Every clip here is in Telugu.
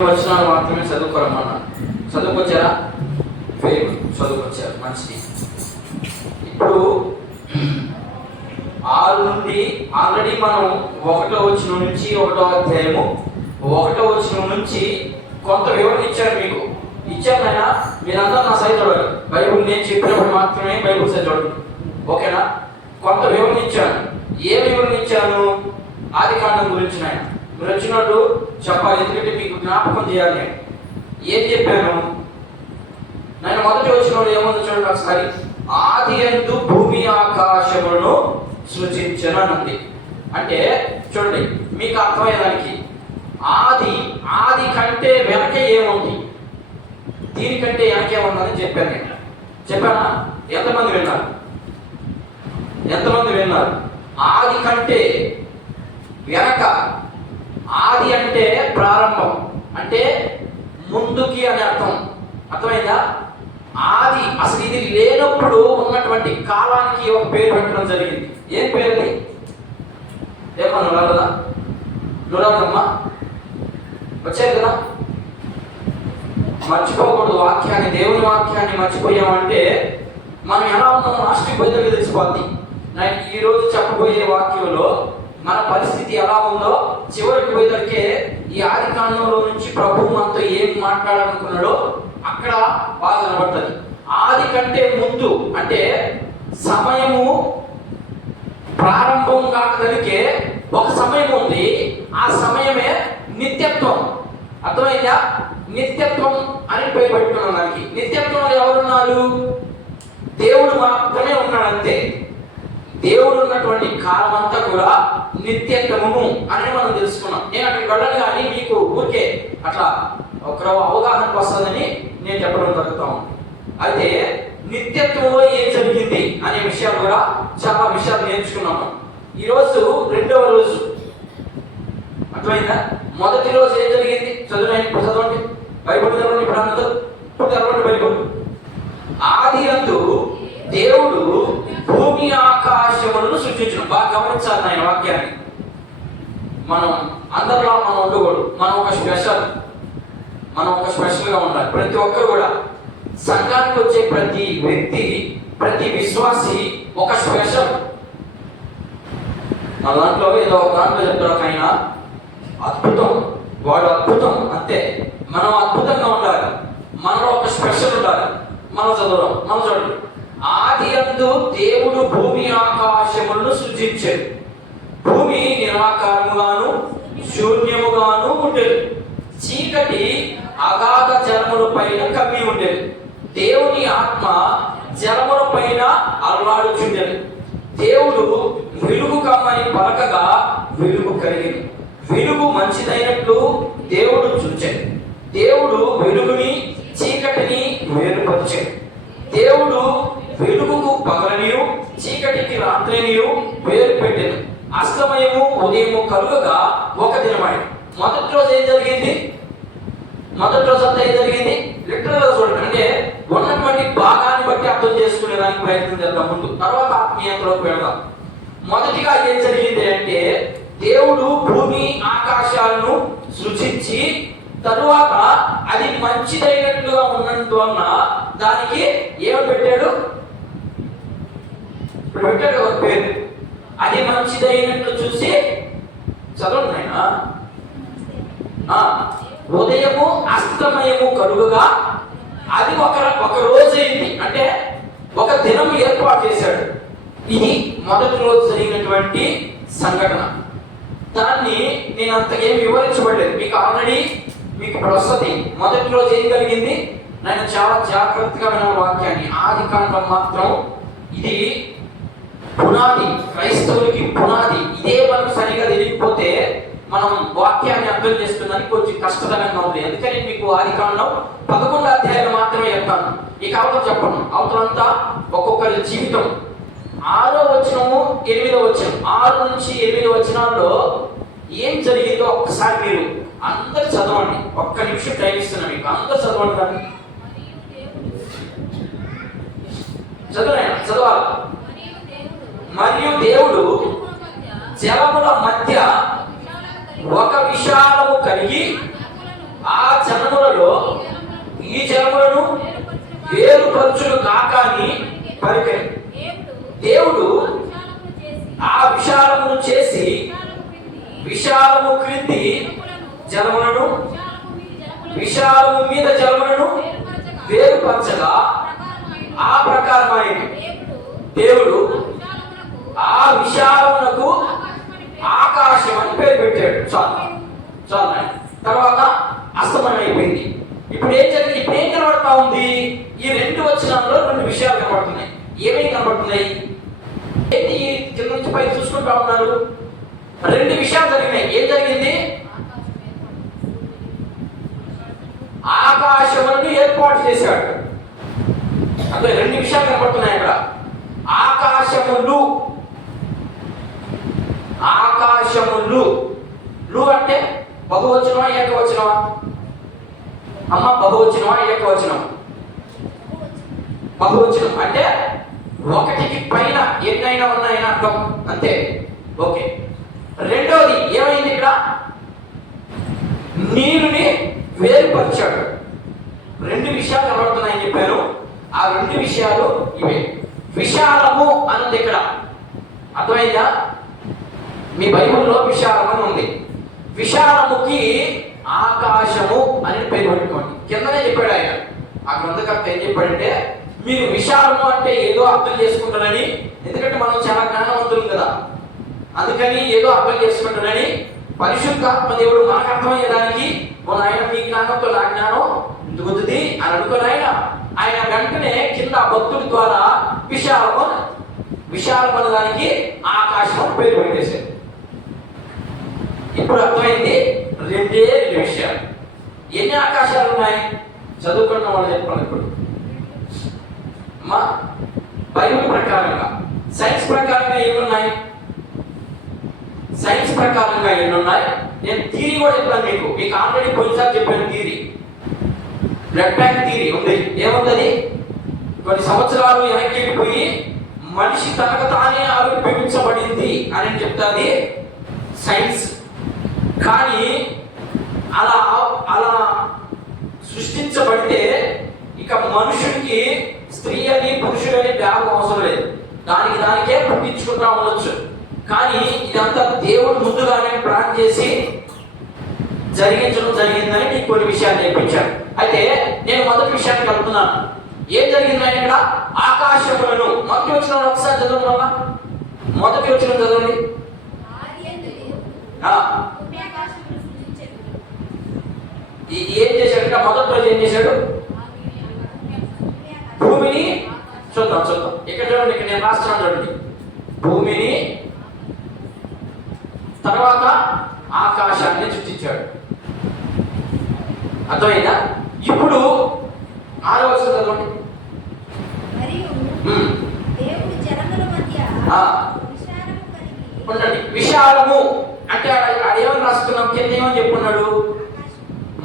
వచనాలు మాత్రమే చదువుకోరమ్మన్నా. చదువుకొచ్చారా? వెరీ గుడ్, చదువుకొచ్చారు, మంచిది. ఇప్పుడు 6 నుండి ఆల్రెడీ మనం 1వ వచనం నుంచి 1వ అధ్యాయము 1వ వచనం నుంచి కొంత వివరణ ఇచ్చాను మీకు. ఇచ్చాను ఆయన, మీరంతా నా సైడ్ చూడాలి. బైబుల్ నేను చెప్పినప్పుడు మాత్రమే బైబుల్ సైడ్ చూడండి, ఓకేనా? కొంత వివరణ ఇచ్చాను. ఏ వివరణ ఇచ్చాను? ఆది కాండం గురించి నాయన మీరు వచ్చినట్టు చెప్పాలి, ఎందుకంటే మీకు జ్ఞాపకం చేయాలి. ఏం చెప్పాను నేను? మొదటి వచ్చినప్పుడు ఏముంది చూడండి ఒకసారి. ఆది యందు భూమి ఆకాశములను సృజించను అన్నది. అంటే చూడండి మీకు అర్థమయ్యేదానికి, ఆది కంటే వెనక ఏముంది, దీనికంటే వెనకేముందని చెప్పాను నేను. చెప్పానా? ఎంతమంది విన్నారు? ఆది కంటే వెనక. ఆది అంటే ప్రారంభం, అంటే ముందుకి అని అర్థం. అర్థమైందా? ఆది అసలు ఇది లేనప్పుడు ఉన్నటువంటి కాలానికి ఒక పేరు పెట్టడం జరిగింది. ఏం పేరు అది? ఏమన్నా నురాదమ్మా వచ్చారు కదా. మర్చిపోకూడదు వాక్యాన్ని, దేవుని వాక్యాన్ని మర్చిపోయామంటే మనం ఎలా ఉన్నామో లాస్ట్కి పోయితే తెలిసిపోద్ది. నేను ఈరోజు చెప్పబోయే వాక్యంలో మన పరిస్థితి ఎలా ఉందో చివరికి పోయేసరికి ఈ ఆది కాండంలో నుంచి ప్రభువు మనతో ఏం మాట్లాడాలనుకున్నాడో అక్కడ బాగా కనబడుతుంది. ఆది కంటే ముందు అంటే సమయము ప్రారంభం కాకదలికే ఒక సమయం ఉంది. ఆ సమయమే నిత్యత్వం. అర్థమైందా? నిత్యత్వం అని పేరు పెట్టుకున్నాం దానికి. నిత్యత్వంలో ఎవరున్నారు? దేవుడు మాత్రమే ఉన్నాడు, అంతే. దేవుడు ఉన్నటువంటి కాలం అంతా కూడా నిత్యత్వము అని మనం తెలుసుకున్నాం. నేను అక్కడికి వెళ్ళను కానీ మీకు ఊరికే అట్లా ఒక అవగాహనకు వస్తుందని నేను చెప్పడం జరుగుతాం. అయితే నిత్యత్వంలో ఏం జరిగింది అనే విషయాలు కూడా చాలా విషయాలు నేర్చుకున్నాము. ఈరోజు 2వ రోజు. అర్థమైందా? మొదటి రోజు ఏం జరిగింది? చదవండి బైబిల్ చదవండి. ఇప్పుడు చదవండి బైబిల్. ఆది యందు దేవుడు భూమి ఆకాశములను సృష్టించడం. బాగా గమనించాలి ఆయన వాక్యాన్ని. మనం అందరిలో మనం ఉండకూడదు. మనం ఒక స్పెషల్గా ఉండాలి. ప్రతి ఒక్కరు కూడా సంఘానికి వచ్చే ప్రతి వ్యక్తి, ప్రతి విశ్వాసి ఒక స్పెషల్. మన దాంట్లో ఏదో ఒక దాంట్లో చెప్తారు ఒక ఆయన అద్భుతం, వాడు అద్భుతం, అంతే. మనం అద్భుతంగా ఉండాలి, మనలో ఒక స్పెషల్ ఉండాలి. మనం చూడండి. ఆది యందు దేవుడు భూమి ఆకాశములను సృజించాడు. భూమి నిరాకారముగాను శూన్యముగాను ఉండేది. చీకటి అగాధ జలముల పైన కమ్మి ఉండేది. దేవుని ఆత్మ జలముల పైన అల్లాడుచుండెను. దేవుడు వెలుగు కమ్మని పలకగా వెలుగు కలిగింది. వెలుగు మంచిదైనట్లు దేవుడు చూచాడు. దేవుడు వెలుగుని చీకటిని వేరుపరిచాడు. దేవుడు వెలుగుకు పగలనియు చీకటికి రాత్రినియు వేరు పెట్టాను. అస్తమయము ఉదయము కలుగగా ఒక దినమైన. మొదటి రోజు ఏం జరిగింది? మొదటి రోజు అంతా ఏం జరిగింది? లిటరల్ గా చూడండి. అంటే ఉన్నటువంటి భాగాన్ని బట్టి అర్థం చేసుకునేదానికి ప్రయత్నం చేద్దాం ముందు, తర్వాత ఆత్మీయతలోకి వెళ్దాం. మొదటిగా ఏం జరిగింది అంటే దేవుడు భూమి ఆకాశాలను సృజించి తరువాత అది మంచిదైనట్లుగా ఉన్నందువలన దానికి ఏమి పెట్టాడు? ఒక పేరు. అది మంచిదైనట్లు చూసి చదవండి నాయనా. ఉదయము అస్తమయము కలుగుగా అది ఒక రోజు అయింది, అంటే ఒక దినం ఏర్పాటు చేశాడు. ఇది మొదటి రోజు జరిగినటువంటి సంఘటన. దాన్ని నేను అంతకేం వివరించబడలేదు, మీకు ఆల్రెడీ మీకు వస్తుంది. మొదటి రోజు ఏం కలిగింది? నేను చాలా జాగ్రత్తగా విన్న వాక్యాన్ని. ఆది కాండం మాత్రం ఇది పునాది, క్రైస్తవులకి పునాది. ఇదే మనకు సరిగా తెలియకపోతే మనం వాక్యాన్ని అర్థం చేసుకున్నానికి కొంచెం కష్టతరంగా ఉంది. అందుకని మీకు ఆది కాండం 11 అధ్యాయాలు మాత్రమే చెప్తాను. ఇక అవతల చెప్పను. అవతలంతా ఒక్కొక్కరి జీవితం. 6వ వచనము 8వ వచనం, 6 నుంచి 8 వచనాల్లో ఏం జరిగిందో ఒక్కసారి మీరు అందరు చదవండి. ఒక్క నిమిషం టైం ఇస్తున్నా మీకు, అందరు చదవండి. దాన్ని చదవాలి. మరియు దేవుడు జలముల మధ్య ఒక విశాలము కలిగి ఆ జనములలో ఈ జనములను వేరుపరచును కాక అని పలికెను. దేవుడు ఆ విశాలమును చేసి విశాలము క్రింది జలములను విశాలము మీద జలములను వేరుపరచగా ఆ ప్రకారమైన దేవుడు ఆ విశాలమునకు ఆకాశం అని పేరు పెట్టాడు. చాలు. తర్వాత అస్తమనం అయిపోయింది. ఇప్పుడు ఏం జరిగింది? ఇప్పుడు ఏం కనబడతా ఉంది? ఈ 2 వచనాల్లో 2 విషయాలు కనబడుతున్నాయి. ఏమేమి కనబడుతున్నాయి? ఏంటి కింద నుంచి పై చూసుకుంటా ఉన్నారు? 2 విషయాలు జరిగినాయి. ఏం జరిగింది? ఆకాశములను ఏర్పాటు చేశాడు. అంటే 2 విషయాలు కనబడుతున్నాయి అక్కడ. ఆకాశములు లు అంటే బహువచనమా ఏకవచనమా? అమ్మ, బహువచనమా ఏకవచనం? బహువచనం అంటే ఒకటికి పైన ఎన్నైనా ఉన్నాయని అర్థం, అంతే. ఓకే. రెండోది ఏమైంది? ఇక్కడ నీరుని వేరుపరిచాడు. 2 విషయాలు కనబడుతున్నాయని చెప్పాను. ఆ 2 విషయాలు ఇవే. విశాలము అన్నది ఇక్కడ అర్థమైందా? మీ బైబిల్లో విశాలం అని ఉంది. విశాలముకి ఆకాశము అని పేరు పెట్టుకోండి. కిందనే చెప్పాడు ఆయన. ఆ గ్రంథకర్త ఏం చెప్పాడంటే, మీరు విశాలము అంటే ఏదో అర్థం చేసుకుంటారని, ఎందుకంటే మనం చాలా జ్ఞానవంతులు కదా, అందుకని ఏదో అర్థం చేసుకుంటారని పరిశుద్ధాత్మ దేవుడు మనకు అర్థమయ్యేదానికి ఆయన మీ జ్ఞానంతో నా జ్ఞానం దుగుతుంది అని అనుకుని ఆయన వెంటనే కింద భక్తుడి ద్వారా విశాలమైన దానికి ఆకాశం పేరు పెట్టేశారు. ఇప్పుడు అర్థమైంది 2 విషయాలు. ఎన్ని ఆకాశాలు ఉన్నాయి? చదువుకున్న వాళ్ళు చెప్పాలి. ఇప్పుడు మా బైబిల్ ప్రకారంగా, సైన్స్ ప్రకారంగా ఎన్నున్నాయి? సైన్స్ ప్రకారంగా ఎన్నున్నాయి? నేను థియరీ కూడా చెప్పాను మీకు ఆల్రెడీ పోయినసారి చెప్పాను. థియరీ, బ్లడ్ బ్యాంక్ థియరీ ఉంది. ఏముంది? కొన్ని సంవత్సరాలు వెనక్కి వెళ్ళిపోయి మనిషి తనకు తానే ఆవిర్భవించబడింది అని చెప్తాది సైన్స్. కానీ అలా సృష్టించబడితే ఇక మనుషుడికి స్త్రీ అని పురుషుడని భేదం అవసరం లేదు. దానికే పుట్టించుకుంటా ఉండొచ్చు. కానీ ఇదంతా దేవుడు ముందుగానే ప్లాన్ చేసి జరిగిందని నీకు కొన్ని విషయాలు నేర్పించాడు. అయితే నేను మొదటి విషయానికి వెళ్తున్నాను. ఏం జరిగిందని ఇక్కడ? ఆకాశములను మొదటి వచ్చిన ఒకసారి చదవండి. వల్ల మొదటి వచ్చిన చదవండి. ఏం చేశాడు? మొదటి రోజు ఏం చేశాడు? భూమిని చూద్దాం. ఇక్కడ చూడండి, ఇక్కడ నేను రాస్తున్నాను చూడండి. భూమిని, తర్వాత ఆకాశాన్ని సృష్టించాడు. అర్థమైందా? ఇప్పుడు 6వ వచనం చదవండి. ఉండండి. విశాలము అంటే ఏమని రాస్తున్నాం? కింద ఏమని చెప్పుకున్నాడు?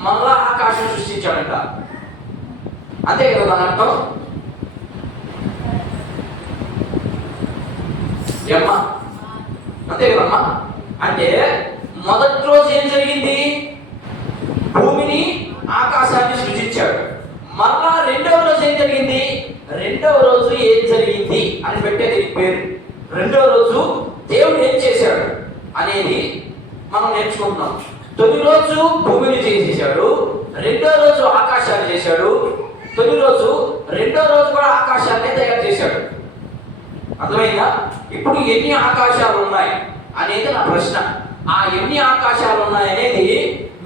మళ్ళా ఆకాశం సృష్టించాడంట. అంతే కదా దాని అర్థం? ఏమ్మా, అంతే కదమ్మా? అంటే మొదటి రోజు ఏం జరిగింది? భూమిని, ఆకాశాన్ని సృష్టించాడు. మళ్ళా 2వ రోజు ఏం జరిగింది? 2వ రోజు ఏం జరిగింది అని పెట్టేది పేరు. 2వ రోజు దేవుడు ఏం చేశాడు అనేది మనం నేర్చుకుంటున్నాం. తొలి రోజు భూమిని చేసేసాడు, 2వ రోజు ఆకాశాన్ని చేశాడు. తొలి రోజు, 2వ రోజు కూడా ఆకాశాన్ని తయారు చేశాడు. అర్థమైందా? ఇప్పుడు ఎన్ని ఆకాశాలు ఉన్నాయి అనేది నా ప్రశ్న. ఆ ఎన్ని ఆకాశాలు ఉన్నాయి అనేది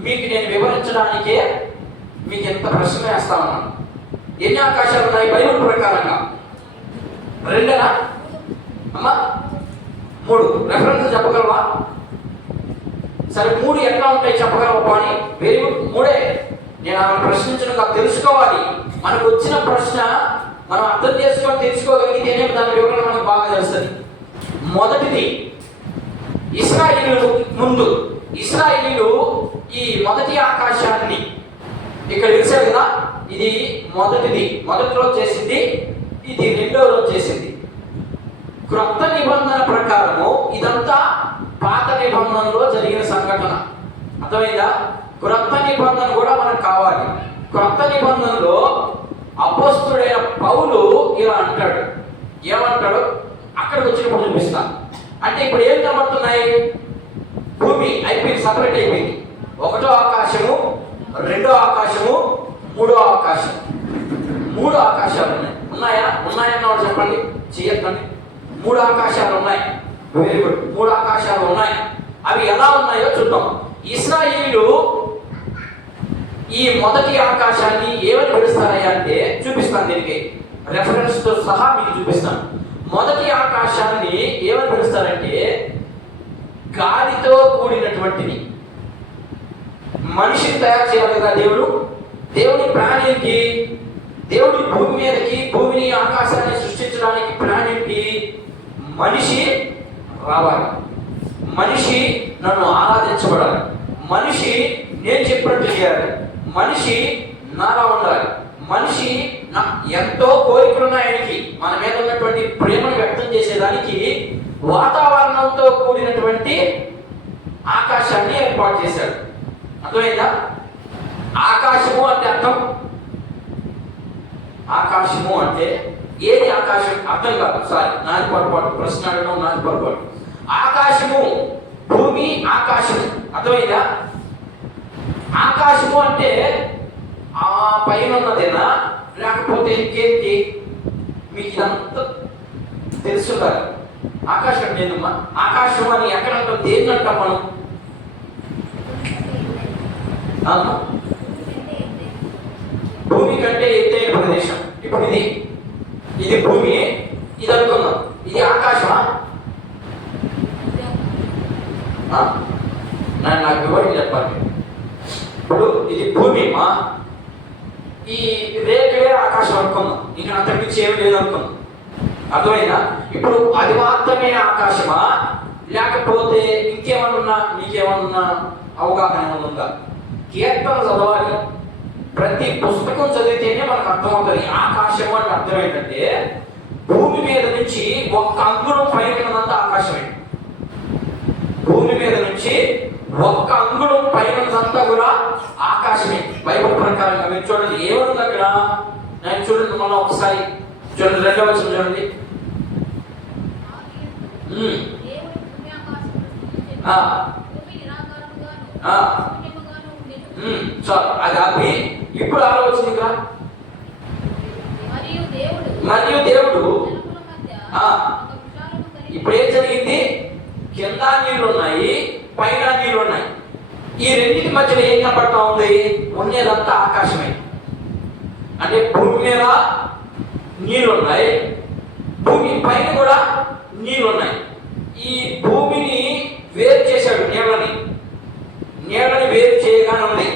మీకు నేను వివరించడానికే మీకు ఎంత ప్రశ్న వేస్తా ఉన్నాను. ఎన్ని ఆకాశాలు ఉన్నాయి బైబిల్ ప్రకారంగా? 2 అమ్మా? 3 రెఫరెన్స్ చెప్పగలవా? సరే, 3 ఎట్లా ఉంటాయి చెప్పగలవా? అని వెరీ గుడ్. 3. నేను ఆమె ప్రశ్నించడం తెలుసుకోవాలి. మనకు వచ్చిన ప్రశ్న మనం అర్థం చేసుకొని తెలుసుకోగలిగితేనే దాని వివరణ మనకు బాగా తెలుస్తుంది. మొదటిది, ఇశ్రాయేలీయులు ముందు ఇశ్రాయేలీయులు ఈ మొదటి ఆకాశాన్ని ఇక్కడ తెలిసారు కదా, ఇది మొదటిది, మొదటి రోజు చేసింది, ఇది 2వ రోజు చేసింది. క్రొత్త నిబంధన ప్రకారము ఇదంతా పాత నిబంధనలో జరిగిన సంఘటన. అర్థమైందా? క్రొత్త నిబంధన కూడా మన పౌలు ఇలా అంటాడు. ఏమంటాడు అక్కడికి వచ్చినప్పుడు చూపిస్తా. అంటే ఇప్పుడు ఏం కనబడుతున్నాయి? భూమి అయిపోయింది, సపరేట్ అయిపోయింది. ఒకటో ఆకాశము, రెండో ఆకాశము, మూడో ఆకాశం. మూడు ఆకాశాలు ఉన్నాయి. ఉన్నాయన్న వాళ్ళు చెప్పండి, చేయొద్దండి. మూడు ఆకాశాలు ఉన్నాయి. Very good. మూడు ఆకాశాలు ఉన్నాయి. అవి ఎలా ఉన్నాయో చూద్దాం. ఇశ్రాయేలీయులు ఈ మొదటి ఆకాశాన్ని ఏమని పిలుస్తారయ్యా అంటే చూపిస్తాను, దీనికి రెఫరెన్స్ తో సహా మీకు చూపిస్తాను. మొదటి ఆకాశాన్ని ఏమని పిలుస్తారంటే గాలితో కూడినటువంటిది. మనిషిని తయారు చేయాలి కదా దేవుడు. దేవుని ప్రాణికి, దేవుడి భూమి మీదకి, భూమిని ఆకాశాన్ని సృష్టించడానికి ప్రాణికి మనిషి రావాలి. మనిషి నన్ను ఆరాధించబడాలి. మనిషి నేను చెప్పినట్టు చేయాలి. మనిషి నాలా ఉండాలి. మనిషి ఎంతో కోరికలు ఉన్నాయనికి, మన మీద ఉన్నటువంటి ప్రేమను వ్యక్తం చేసేదానికి వాతావరణంతో కూడినటువంటి ఆకాశాన్ని ఏర్పాటు చేశాడు. అర్థమైందా? ఆకాశము అంటే అర్థం, ఆకాశము అంటే ఏది? ఆకాశం అర్థం కాదు, సారీ నాది పొరపాటు, ప్రశ్న అడగడం నాది పొరపాటు. ఆకాశము, భూమి, ఆకాశము. అర్థమైందా? ఆకాశము అంటే ఆ పైన ఉన్నదేనా, లేకపోతే ఇంకేంటి? మీకు ఇదంతా తెలుసుండాలి. ఆకాశం అంటే ఏందమ్మా? ఆకాశం అని ఎక్కడంటాం, దేన్ని అంటాం మనం? భూమి కంటే ఎత్తైన ప్రదేశం. ఇప్పుడు ఇది భూమి, ఇది అనుకుందాం. ఇది ఆకాశమా? నాకు వివరణ చెప్పాలి. ఇప్పుడు ఇది భూమి, ఈ రేఖలే ఆకాశం అనుకుందాం. ఇక్కడ అంతకుమించి ఏమి లేదు అనుకుందాం. అర్థమైందా? ఇప్పుడు అది మాత్రమే ఆకాశమా, లేకపోతే ఇంకేమన్నా మీకేమన్నా అవగాహన ఏమన్నా ఉందా? కీర్తన చదవాలి. ప్రతి పుస్తకం చదివితేనే మనకు అర్థమవుతుంది. ఆకాశం అంటే అర్థం ఏంటంటే భూమి మీద నుంచి ఒక్క అంగుళం పైన ఉన్నదంతా ఆకాశమే. భూమి మీద నుంచి ఒక్క అంగుళం పైన ఉన్నదంతా కూడా ఆకాశమే. బైబిల్ ప్రకారంగా మీరు చూడండి ఏముంది అక్కడ. నేను చూడండి మళ్ళీ ఒకసారి చూడండి, 2వ వచనం చూడండి. అది ఆపి ఇప్పుడు ఆలోచన ఇక్కడ. మరియు దేవుడు ఇప్పుడు ఏం జరిగింది? కింద నీళ్ళు ఉన్నాయి, పైన నీళ్ళు ఉన్నాయి. ఈ రెండింటి మధ్యలో ఏం కనపడతా ఉంది? ఉండేదంతా ఆకాశమే. అంటే భూమి మీద నీళ్ళు ఉన్నాయి, భూమి పైన కూడా నీళ్ళు ఉన్నాయి. ఈ భూమిని వేరు చేశాడు, నీళ్ళని వేరు చేయగానే ఉంది.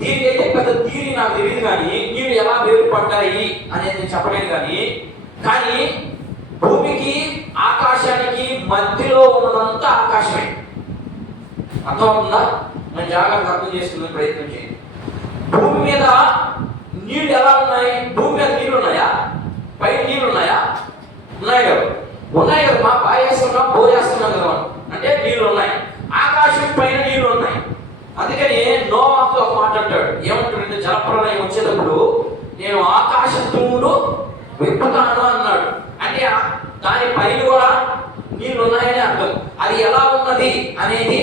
దీనికి అయితే పెద్ద తీరి నాకు తెలియదు, కానీ నీళ్ళు ఎలా వేరు పడ్డాయి అనేది నేను చెప్పలేదు. కానీ భూమికి ఆకాశానికి మధ్యలో ఉన్నదంతా ఆకాశమే. అర్థమవుతుందా? నేను జాగ్రత్తగా అర్థం చేసుకునే ప్రయత్నం చేయండి. భూమి మీద నీళ్ళు ఎలా ఉన్నాయి? భూమి మీద నీళ్ళు ఉన్నాయా? పైన నీళ్ళు ఉన్నాయా? ఉన్నాయి కదా. ఉన్నాయి కదా, మా బాయేస్తున్నాం పోయేస్తున్నాం కదా, అంటే నీళ్ళు ఉన్నాయి. ఆకాశం పైన నీళ్ళు ఉన్నాయి. అందుకని నోవాహుతో ఒక మాట అంటాడు. ఏమంటాడంటే జలప్రలయం వచ్చేటప్పుడు నేను ఆకాశం తూములు విప్పుతాను అన్నాడు. అంటే దాని పైన కూడా నీళ్ళు ఉన్నాయని అర్థం. అది ఎలా ఉన్నది అనేది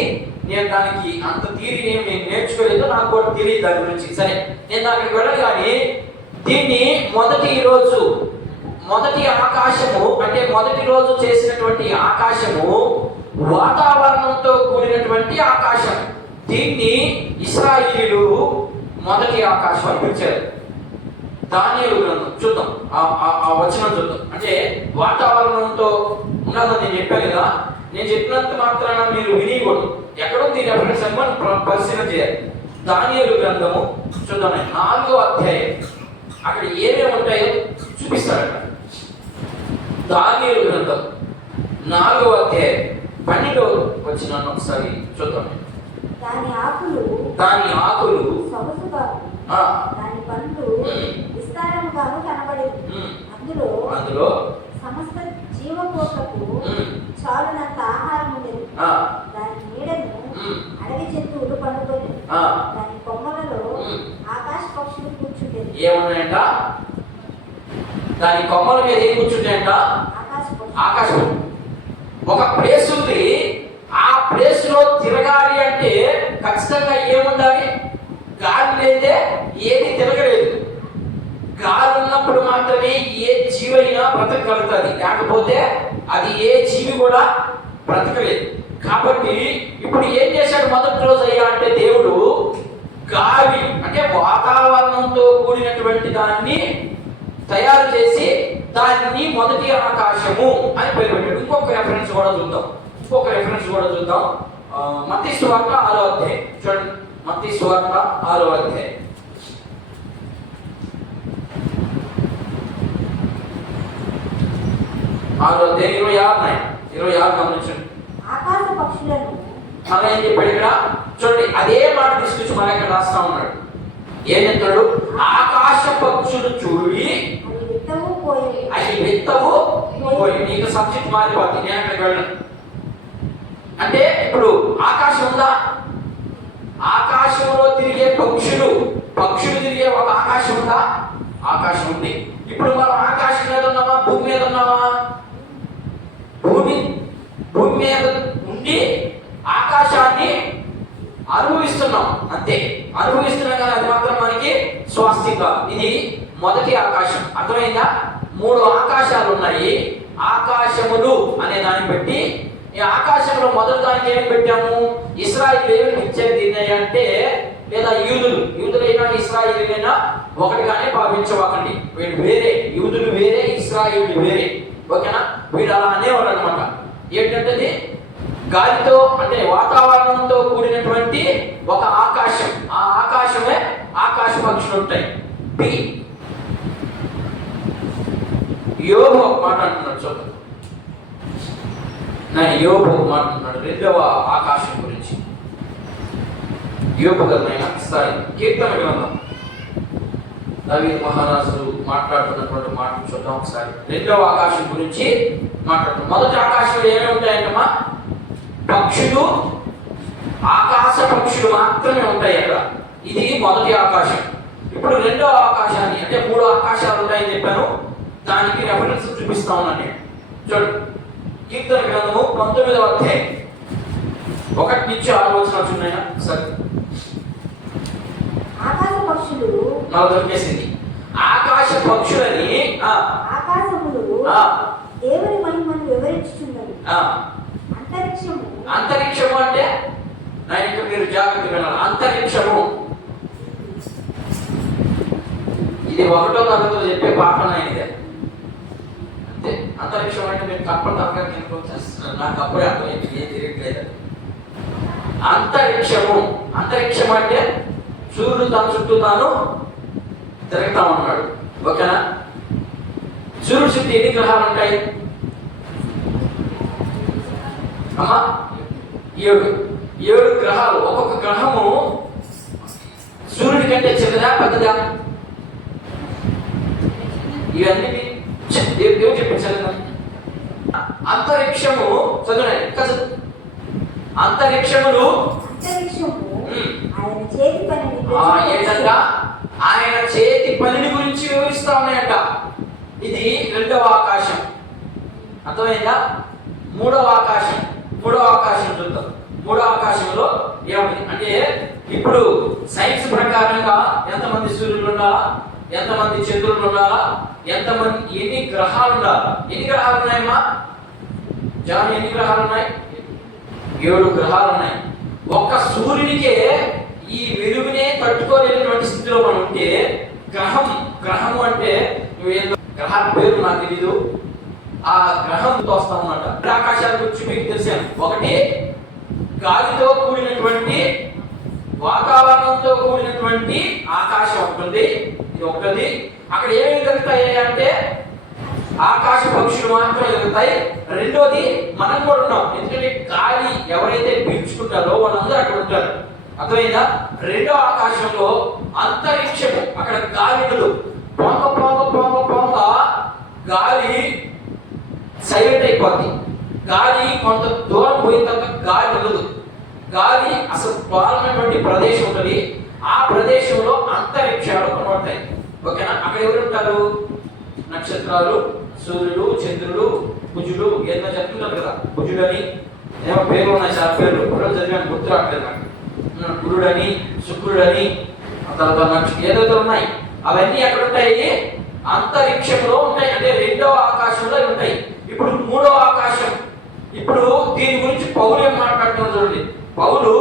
నేను దానికి అంత థియరీ నేను నేర్చుకోలేదు, నాకు కూడా తెలియదు దాని గురించి. సరే, నేను దానికి వెళ్ళను. కానీ దీన్ని మొదటి ఆకాశము అంటే మొదటి రోజు చేసినటువంటి ఆకాశము వాతావరణంతో కూడినటువంటి ఆకాశం. దీన్ని ఇశ్రాయేలీయులు మొదటి ఆకాశం అని పిలిచారు. దానియేలు గ్రంథం చూద్దాం, ఆ వచనం చూద్దాం. అంటే వాతావరణంతో ఉన్నదని నేను చెప్పాను కదా. నేను చెప్పినంత మాత్రాన మీరు వినియకూడదు. ఎక్కడో దీని రెఫరెన్స్ అని మనం పరిశీలన చేయాలి. దానియేలు గ్రంథము చూద్దాం, 4వ అధ్యాయం. అక్కడ ఏమేమి ఉంటాయో చూపిస్తాడు. దానియేలు గ్రంథం 4వ అధ్యాయం 12వ వచనాన్ని ఒకసారి చూద్దాం. దాని ఆకులు సొగసుగాను, దాని పండ్లు విస్తారముగాను కనబడేది. అందులో సమస్త జీవకోట్లకు చాలునంత ఆహారం ఉండేది. దాని నీడను అడవి జంతువులు పండుకొని, దాని కొమ్మలలో ఆకాశ పక్షులు కూర్చుండేది. ఏమున్నాయంట? దాని కొమ్మల మీద ఏం కూర్చుంటాయంట? ఆకాశం. ఒక ప్లేస్ ఉంది, ఆ ప్లేస్ లో తిరగాలి అంటే ఖచ్చితంగా ఏముండాలి? గాలి లేదే ఏది తిరగలేదు. గాలి ఉన్నప్పుడు మాత్రమే ఏ జీవైనా బ్రతకగలుగుతుంది, లేకపోతే అది ఏ జీవి కూడా బ్రతకలేదు. కాబట్టి ఇప్పుడు ఏం చేశాడు మొదటి రోజు అయ్యా అంటే, దేవుడు గాలి అంటే వాతావరణంతో కూడినటువంటి దాన్ని తయారు చేసి దాన్ని మొదటి ఆకాశము అని పేరు పెట్టాడు. ఇంకొక రెఫరెన్స్ కూడా చూద్దాం. మత్తయి సువార్త 6వ అధ్యాయం చూడండి. మత్తయి సువార్త 6వ అధ్యాయం 26 గమనించండి. ఆకాశ పక్షులను మనం ఏం చెప్పాడు ఇక్కడ చూడండి, అదే మాట తీసుకొచ్చి మన ఇక్కడ రాస్తా ఉన్నాడు. ఏం చెప్తాడు? ఆకాశ పక్షులు చూడి అవి విత్తవు పోయి. నీకు సబ్జెక్ట్ మారిపోతుంది, నేను అక్కడికి వెళ్ళను. అంటే ఇప్పుడు ఆకాశం ఉందా? ఆకాశంలో తిరిగే పక్షులు తిరిగే ఒక ఆకాశం ఉందా? ఆకాశం ఉంది. ఇప్పుడు మనం ఆకాశం మీద ఉన్నామా? భూమి మీద ఉన్నామా? భూమి మీద ఉండి ఆకాశాన్ని అనుభవిస్తున్నాం, అంతే. అనుభవిస్తున్నాం కానీ అది మాత్రం మనకి స్వాస్థ్యంగా. ఇది మొదటి ఆకాశం. అర్థమైందా? 3 ఆకాశాలు ఉన్నాయి. ఆకాశములు అనే దాన్ని బట్టి ఈ ఆకాశంలో మొదటి దానికి ఏమి పెట్టాము? ఇశ్రాయేలీయులు ఇచ్చేది దీన్ని అంటే, లేదా యూదులైనా ఇశ్రాయేలీయులైనా ఒకటిగానే భావించవాకండి. వీళ్ళు వేరే, యూదులు వేరే, ఇశ్రాయేలీయులు వేరే. ఓకేనా? వీళ్ళు అలా అనేవాళ్ళు అనమాట. ఏంటంటే గాలితో అంటే వాతావరణంతో కూడినటువంటి ఒక ఆకాశం. ఆ ఆకాశమే ఆకాశ పక్షులు ఉంటాయి. యోబు ఒక మాట అంటున్నాడు చూడండి. యోబు ఒక మాట అంటున్నాడు 2వ ఆకాశం గురించి. యోబు గ్రంథమైన కీర్తన గ్రంథం దావీదు మహారాజు మాట్లాడుతున్నటువంటి మాటలు చూద్దాం ఒకసారి. 2వ ఆకాశం గురించి మాట్లాడుతున్నాం. మొదటి ఆకాశంలో ఏమేమి ఉంటాయంటమ్మా? పక్షులు, ఆకాశ పక్షులు మాత్రమే ఉంటాయి అక్కడ. ఇది మొదటి ఆకాశం. ఇప్పుడు 2వ ఆకాశాన్ని అంటే 3 ఆకాశాలు ఉంటాయని చెప్పాను, దానికి రెఫరెన్స్ చూపిస్తా ఉన్నాను నేను. చూడండి, కీర్తన గ్రంథము 19వ అధ్యాయం 1 నుంచి 6 వచనాలు ఉన్నాయా? సరే, ఆకాశ పక్షులు నాకు దొరికేసింది. ఆకాశ పక్షులని ఆకాశములు దేవుని మహిమను వివరించుచున్నవి. అంతరిక్షము అంటే ఇక్కడ మీరు జాగ్రత్తగా వినాలి. అంతరిక్షము ఇది 1వ తరగతిలో చెప్పే పాఠం ఇదే. అంతే. అంతరిక్షం అంటే మీరు తప్పనిసరిగా కిందకు వచ్చేస్తున్నారు. నాకు అప్పుడే అర్థమైంది, ఏం తిరగట్లేదు. అంతరిక్షం అంటే సూర్యుడు తన చుట్టూ తాను తిరుగుతా ఉన్నాడు. ఓకేనా? సూర్యుడు చుట్టూ ఎన్ని గ్రహాలు ఉంటాయి అమ్మా? 7 గ్రహాలు. ఒక్కొక్క గ్రహము సూర్యుడి కంటే చిన్నదా పెద్దదా? ఇవన్నీ దేవుడు చెప్పించాలి. అంతరిక్షము చదువు. అంతరిక్షములు ఏంటంట? ఆయన చేతి పనిని గురించి వివరిస్తా ఉన్నాయంట. ఇది 2వ ఆకాశం. అర్థమైందా? 3వ ఆకాశం చూద్దాం. 3వ ఆకాశంలో ఏముంది అంటే, ఇప్పుడు సైన్స్ ప్రకారంగా ఎంతమంది సూర్యులు ఉండాలా, ఎంతమంది చంద్రులు ఉండాలా, ఎన్ని గ్రహాలు ఉండాలా? ఎన్ని గ్రహాలు ఉన్నాయమ్మా? జాన్, ఎన్ని గ్రహాలు ఉన్నాయి? 7 గ్రహాలు ఉన్నాయి. ఒక్క సూర్యునికే ఈ వెలుగునే తట్టుకోలేనటువంటి స్థితిలో మనం ఉంటే, గ్రహము అంటే గ్రహాల పేరు నాకు తెలీదు, ఆ గ్రహంతో వస్తామన్నమాట. ఆకాశాల గురించి మీకు తెలిసాను. ఒకటి గాలితో కూడినటువంటి వాతావరణంతో కూడినటువంటి ఆకాశం ఉంటుంది, ఇది ఒకటి. అక్కడ ఏమేమి జరుగుతాయి అంటే ఆకాశ పక్షులు మాత్రమే జరుగుతాయి. రెండోది మనం కూడా ఉన్నాం, ఎందుకంటే గాలి ఎవరైతే పీల్చుకుంటారో వాళ్ళందరూ అక్కడ ఉంటారు. అర్థమైందా? 2వ ఆకాశంలో అంతరిక్షము, అక్కడ గాలి ఉండదు. పొంగ గాలి సైలెంట్ అయిపోద్ది. గాలి కొంత దూరం పోయిన తర్వాత గాలి ఉండదు. గాలి అసలు పాలనటువంటి ప్రదేశం ఉంటుంది. ఆ ప్రదేశంలో అంతరిక్షాలు కనబడతాయి. ఓకేనా? అక్కడ ఎవరు ఉంటారు? నక్షత్రాలు, సూర్యుడు, చంద్రుడు, కుజుడు ఏదో చెప్తుంటారు కదా. కుజుడని ఏమో పేర్లు ఉన్నాయి, చాలా పేర్లు కూడా చదివాను, గుర్తు రావట్లేదు నాకు. గురుడని, శుక్రుడని, తర్వాత ఏదైతే ఉన్నాయి అవన్నీ ఎక్కడ ఉంటాయి? అంతరిక్షంలో ఉంటాయి, అంటే రెండవ ఆకాశంలో ఉంటాయి. ఇప్పుడు మూడవ ఆకాశం, ఇప్పుడు దీని గురించి పౌలు ఏం మాట్లాడుతున్నారు చూడండి. పౌలు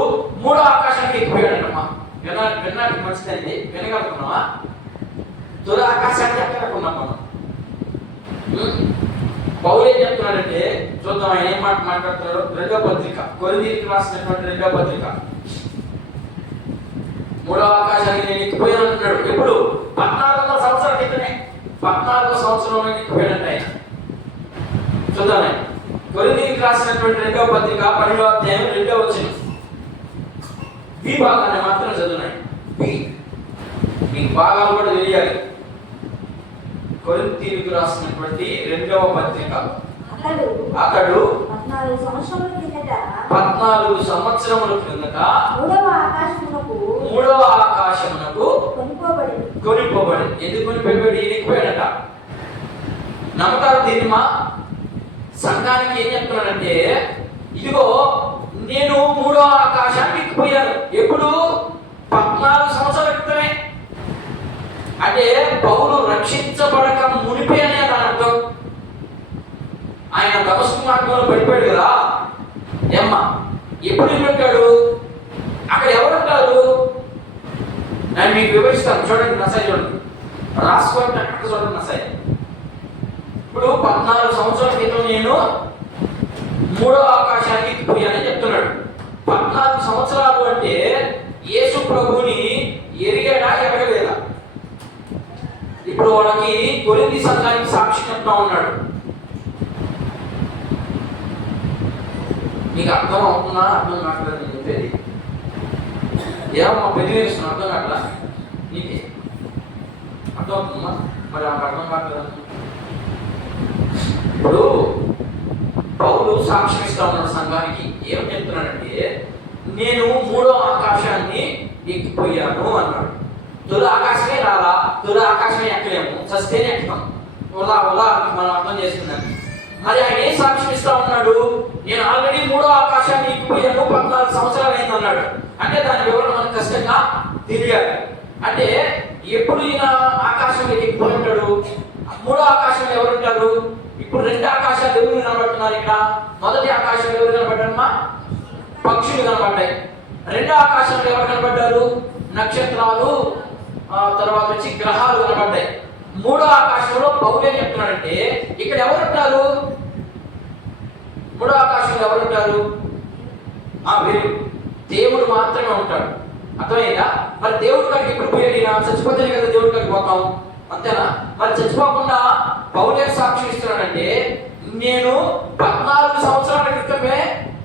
మూడో ఆకాశానికి ఎక్కిపోయాడంటమ్మా. వినడానికి మంచిదండి, వినగలుగుతున్నావా? తొలి ఆకాశానికి ఎక్కడకున్నాం మనం. పౌలు ఏం చెప్తున్నాడంటే చూద్దాం ఆయన ఏం మాట్లాడుతున్నాడు. 2వ పత్రిక, కొరింథీయులకు రాసినటువంటి 2వ పత్రిక, 3వ ఆకాశానికి నేను ఎక్కిపోయాను అంటున్నాడు. ఎప్పుడు? 1400 సంవత్సరాల క్రితమే. 14వ సంవత్సరంలో ఎక్కిపోయాడంట ఆయన. చూద్దాం ఆయన కొరింథీయులకు రాసినటువంటి 2వ పత్రిక 12వ అధ్యాయం 2వ వచనం. బి భాగాన్ని మాత్రం చదువున్నాయి. మీ భాగాలు కూడా తెలియాలి. కొరింథీయులకు రాసినటువంటి 2వ పత్రిక, అతడు 14 సంవత్సరముల క్రిందట 3వ ఆకాశమునకు కొనిపోబడి. ఎందుకు కొనిపోయాడు? ఎక్కిపోయాడట. నమ్మకాలు దీన్ని మా సంఘానికి ఏం చెప్తున్నాడంటే, ఇదిగో నేను 3వ ఆకాశానికి ఎక్కిపోయాను. ఎప్పుడు? 14 సంవత్సరాల క్రితమే. అంటే పౌలు రక్షించబడక మునిపే అనే దాని అర్థం. ఆయన దమస్కు మార్గంలో పడిపోయాడు కదా. ఏమ్మా ఎప్పుడు పెట్టాడు? అక్కడ ఎవరుంటారు? నేను మీకు వివరిస్తాను, చూడండి. నసాయి చూడండి, రాసుకోండి, అక్కడ చూడండి. నసాయి ఇప్పుడు 14 సంవత్సరాల క్రితం నేను 3వ ఆకాశానికి ఎక్కిపోయానని చెప్తున్నాడు. 14 సంవత్సరాలు అంటే యేసు ప్రభుని ఎరిగాడా, ఎరగలేదా? ఇప్పుడు వాళ్ళకి కొరింథీ సంఘానికి సాక్షి చెప్తా ఉన్నాడు. నీకు అర్థం అవుతుందా? అర్థం కావట్లేదు నేను చెప్పేది. ఏమో పెద్దవేస్తున్నా, అర్థం కావట్లా నీకే? అర్థం అవుతుందా? మరి నాకు అర్థం కావట్లేదు. ఇప్పుడు పౌలు సాక్ష్యం ఇస్తా ఉన్నాడు సంఘానికి. ఏం చెప్తున్నాడంటే, నేను 3వ ఆకాశాన్ని ఎక్కిపోయాను అన్నాడు. తొలి ఆకాశమే రాలా, తొలి ఆకాశమే ఎక్కలేము, చస్తేనే ఎక్కుతాం. ఉలా మనం అర్థం చేసుకున్నాం. మరి ఆయన ఏం సాక్ష్యం ఇస్తా ఉన్నాడు? నేను ఆల్రెడీ 3వ ఆకాశాన్ని ఎక్కిపోయాను, 14 సంవత్సరాలు అయింది అన్నాడు. అంటే దాని వివరణ మనకు కష్టంగా తెలియాలి. అంటే ఎప్పుడు ఈయన ఆకాశంలోకి ఎక్కిపోయి ఉంటాడు? 3వ ఆకాశంలో ఎవరుంటారు? ఇప్పుడు 2 ఆకాశాలు ఎవరు కనబడుతున్నారు? ఇక్కడ మొదటి ఆకాశంలో ఎవరు కనబడ్డారమ్మా? పక్షులు కనబడ్డాయి. 2వ ఆకాశంలో ఎవరు కనబడ్డారు? నక్షత్రాలు, తర్వాత వచ్చి గ్రహాలు కనబడ్డాయి. 3వ ఆకాశంలో పౌలు ఏం చెప్తున్నాడంటే, ఇక్కడ ఎవరుంటారు? 3వ ఆకాశంలో ఎవరుంటారు? దేవుడు మాత్రమే ఉంటాడు. అర్థమైందా? మరి దేవుడి కాడికి ఇప్పుడు పోయాడు. చచ్చిపోతేనే కదా దేవుడి కాడికి పోతాం, అంతేనా? మరి చచ్చిపోకుండా పౌలు ఏం సాక్ష్యం ఇస్తున్నాడంటే, నేను 14 సంవత్సరాల క్రితమే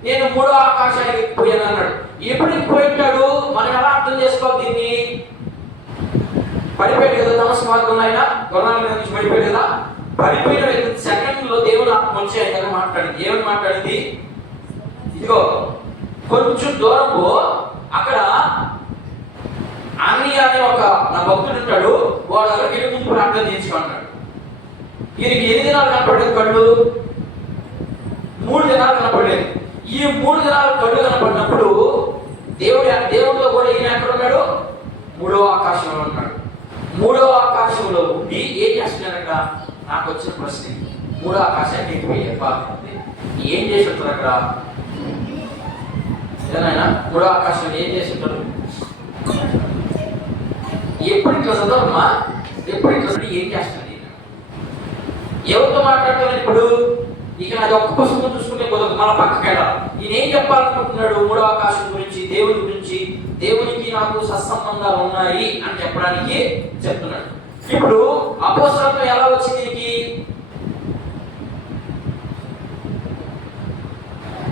నేను 3వ ఆకాశానికి పోయాను అన్నాడు. ఎప్పుడు పోయింటాడు? మనం ఎలా అర్థం చేసుకోవాలి దీన్ని? పడిపోయాడు కదా దమస్కు మార్గంలో, ఆయన గొర్రెల మీద నుంచి పడిపోయాడు కదా. పడిపోయిన సెకండ్లో దేవుడు ఆత్మ వచ్చి ఆయన మాట్లాడింది. ఏమని మాట్లాడింది? ఇదిగో కొంచెం దూరము అక్కడ అన్నయ్య అనే ఒక నా భక్తుడు ఉంటాడు, వాడు అక్కడికి వెళ్ళి ముందు ప్రార్థన చేయించుకుంటాడు. ఈయనకి ఎన్ని దినాలు కనపడేది కళ్ళు? 3 దినాలు కనపడేది. ఈ 3 దినాలు కళ్ళు కనపడినప్పుడు దేవుడిలో కూడా ఈయన ఎక్కడ ఉన్నాడు? 3వ ఆకాశంలో ఉన్నాడు. 3వ ఆకాశంలో ఉండి ఏం చేస్తున్నాడట? నాకు వచ్చిన ప్రశ్న, 3వ ఆకాశానికి ఎక్కిపోయా ఏం చేసి ఉంటారు అక్కడ? ఏదైనా 3వ ఆకాశంలో ఏం చేసి ఉంటారు? ఎప్పుడు ఇట్లా చదవమ్మా, ఎప్పుడు ఇట్లా ఏం చేస్తాడు? ఎవరితో మాట్లాడతారు ఇప్పుడు? ఇక అది ఒక్క పుస్తకం చూసుకుంటే కుదరదు, మన పక్కకి వెళ్ళాలి. ఈయన ఏం చెప్పాలనుకుంటున్నాడు? 3వ ఆకాశం గురించి, దేవుని గురించి, దేవునికి నాకు సత్సంబంధాలు ఉన్నాయి అని చెప్పడానికి చెప్తున్నాడు. ఇప్పుడు అపోస్తలత్వం ఎలా వచ్చింది దీనికి?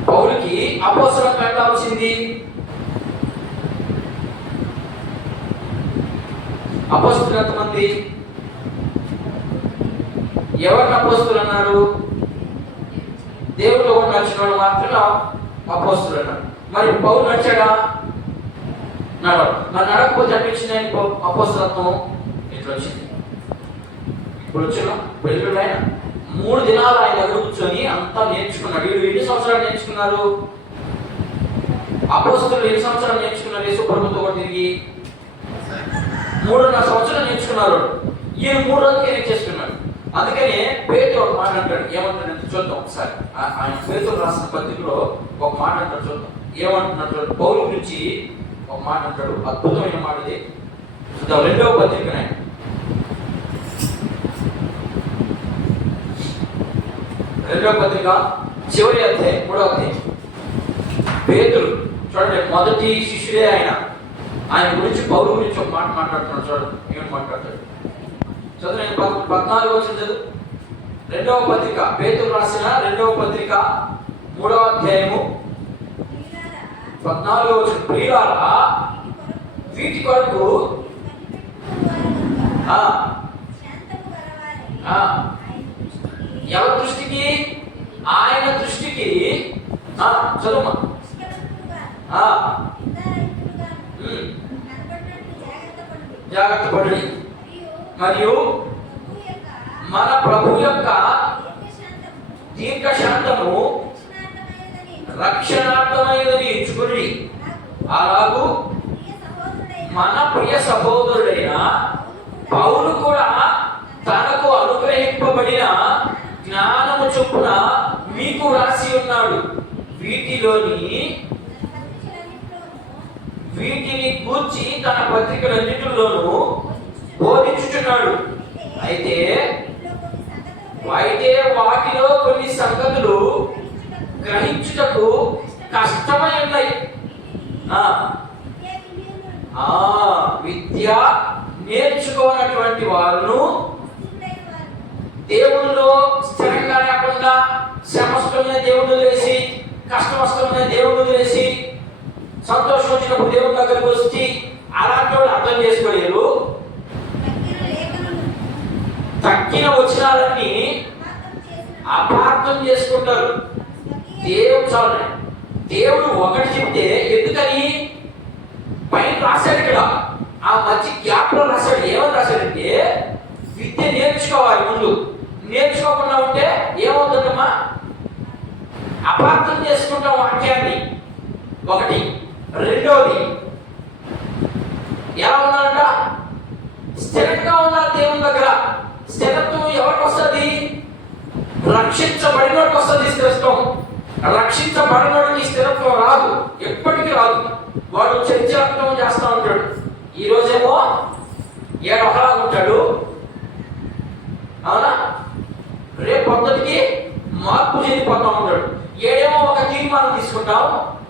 పౌలుకి అపోస్తలత్వం ఎలా వచ్చింది? అపోస్తలులు ఎంతమంది? ఎవరిని అపోస్తలులు అన్నారు? దేవుడిలో కూడా నడిచిన వాళ్ళు మాత్రమే అపోస్తలులు అన్నారు. మరి పౌలు నడిచాడా? నడవడు. మరి నడకపోతే అనిపించింది ఆయన అపోస్తలత్వం ఇట్లా వచ్చింది. ఇప్పుడు వచ్చిన పెళ్ళిళ్ళు ఆయన 3 దినాలు ఆయన దగ్గర కూర్చొని అంతా నేర్చుకున్నాడు. వీళ్ళు ఎన్ని సంవత్సరాలు నేర్చుకున్నారు? అపోస్తలులు ఎన్ని సంవత్సరాలు నేర్చుకున్నారు? యేసు ప్రభుతో కూడా తిరిగి 3.5 సంవత్సరాలు నేర్చుకున్నారు. ఈయన 3 రోజులకే నేర్చేసుకున్నాడు. అందుకనే పేతురు ఒక మాట అంటాడు. ఏమంటాడంటే చూద్దాం ఒకసారి. ఆయన పేతురు రాసిన పత్రికలో ఒక మాట అంటాడు, చూద్దాం ఏమంటున్నాడు చూడండి. పౌలు గురించి ఒక మాట అంటాడు, అద్భుతమైన మాట ఇది. చూద్దాం 2వ పత్రికనే, 2వ పత్రిక చివరి అధ్యాయం 3వ అధ్యాయం. పేతురు చూడండి, మొదటి శిష్యుడే ఆయన గురించి పౌలు గురించి ఒక మాట మాట్లాడుతున్నాడు. చూడండి ఏమని మాట్లాడతాడు చదువు. నేను 14 వచ్చిన చదువు. 2వ పత్రిక, పేతురు రాసిన 2వ పత్రిక 3వ అధ్యాయము 14 వచ్చిన. ప్రియులారా, వీటి కొరకు ఎవరి దృష్టికి? ఆయన దృష్టికి. చదువు. జాగ్రత్త పడి మరియు మన ప్రభు యొక్క దీర్ఘశాంతము రక్షణార్థమైనది ఎంచుకుని, అలాగూ మన ప్రియ సహోదరుడైన పౌలు కూడా తనకు అనుగ్రహింపబడిన జ్ఞానము చొప్పున మీకు రాసి ఉన్నాడు. వీటిని గూర్చి తన పత్రికలన్నిటిలోనూ బోధించుచున్నాడు. అయితే వాటిలో కొన్ని సంగతులు గ్రహించుటకు కష్టమై ఉన్నాయి. విద్య నేర్చుకోనటువంటి వారును, దేవునిలో స్థిరంగా లేకుండా శ్రమ వస్తున్న దేవుడు వేసి, కష్టం వస్తున్న దేవుడు వేసి, సంతోషం వచ్చినప్పుడు దేవుని దగ్గరకు వచ్చి అలాంటి వాళ్ళు అర్థం చేసుకోలేరు. తక్కిన వచనాలన్నీ అపార్థం చేసుకుంటారు. దేవుడు ఒకటి చెప్తే ఎందుకని పైన రాశాడు, ఇక్కడ ఆ మధ్య గ్యాప్ లో రాశాడు. ఏమని రాశాడంటే విద్య నేర్చుకోవాలి. ముందు నేర్చుకోకుండా ఉంటే ఏమవుతుందమ్మా? అపార్థం చేసుకుంటాం వాక్యాన్ని. ఒకటి. రెండోది, ఎలా ఉన్నారంట? స్థిరంగా ఉన్నారు దేవుని దగ్గర. స్థిరత్వం ఎవరికి వస్తుంది? రక్షించబడినోడికి వస్తుంది స్థిరత్వం. రక్షించబడినోడికి స్థిరత్వం రాదు, ఎప్పటికీ రాదు. వాడు చర్చరత్వం చేస్తూ ఉంటాడు. ఈ రోజేమో ఒకలా ఉంటాడు, అవునా? రేపు పొద్దుటికి మార్పు చెందిపోతూ ఉంటాడు. ఏడేమో ఒక తీర్మానం తీసుకుంటాం,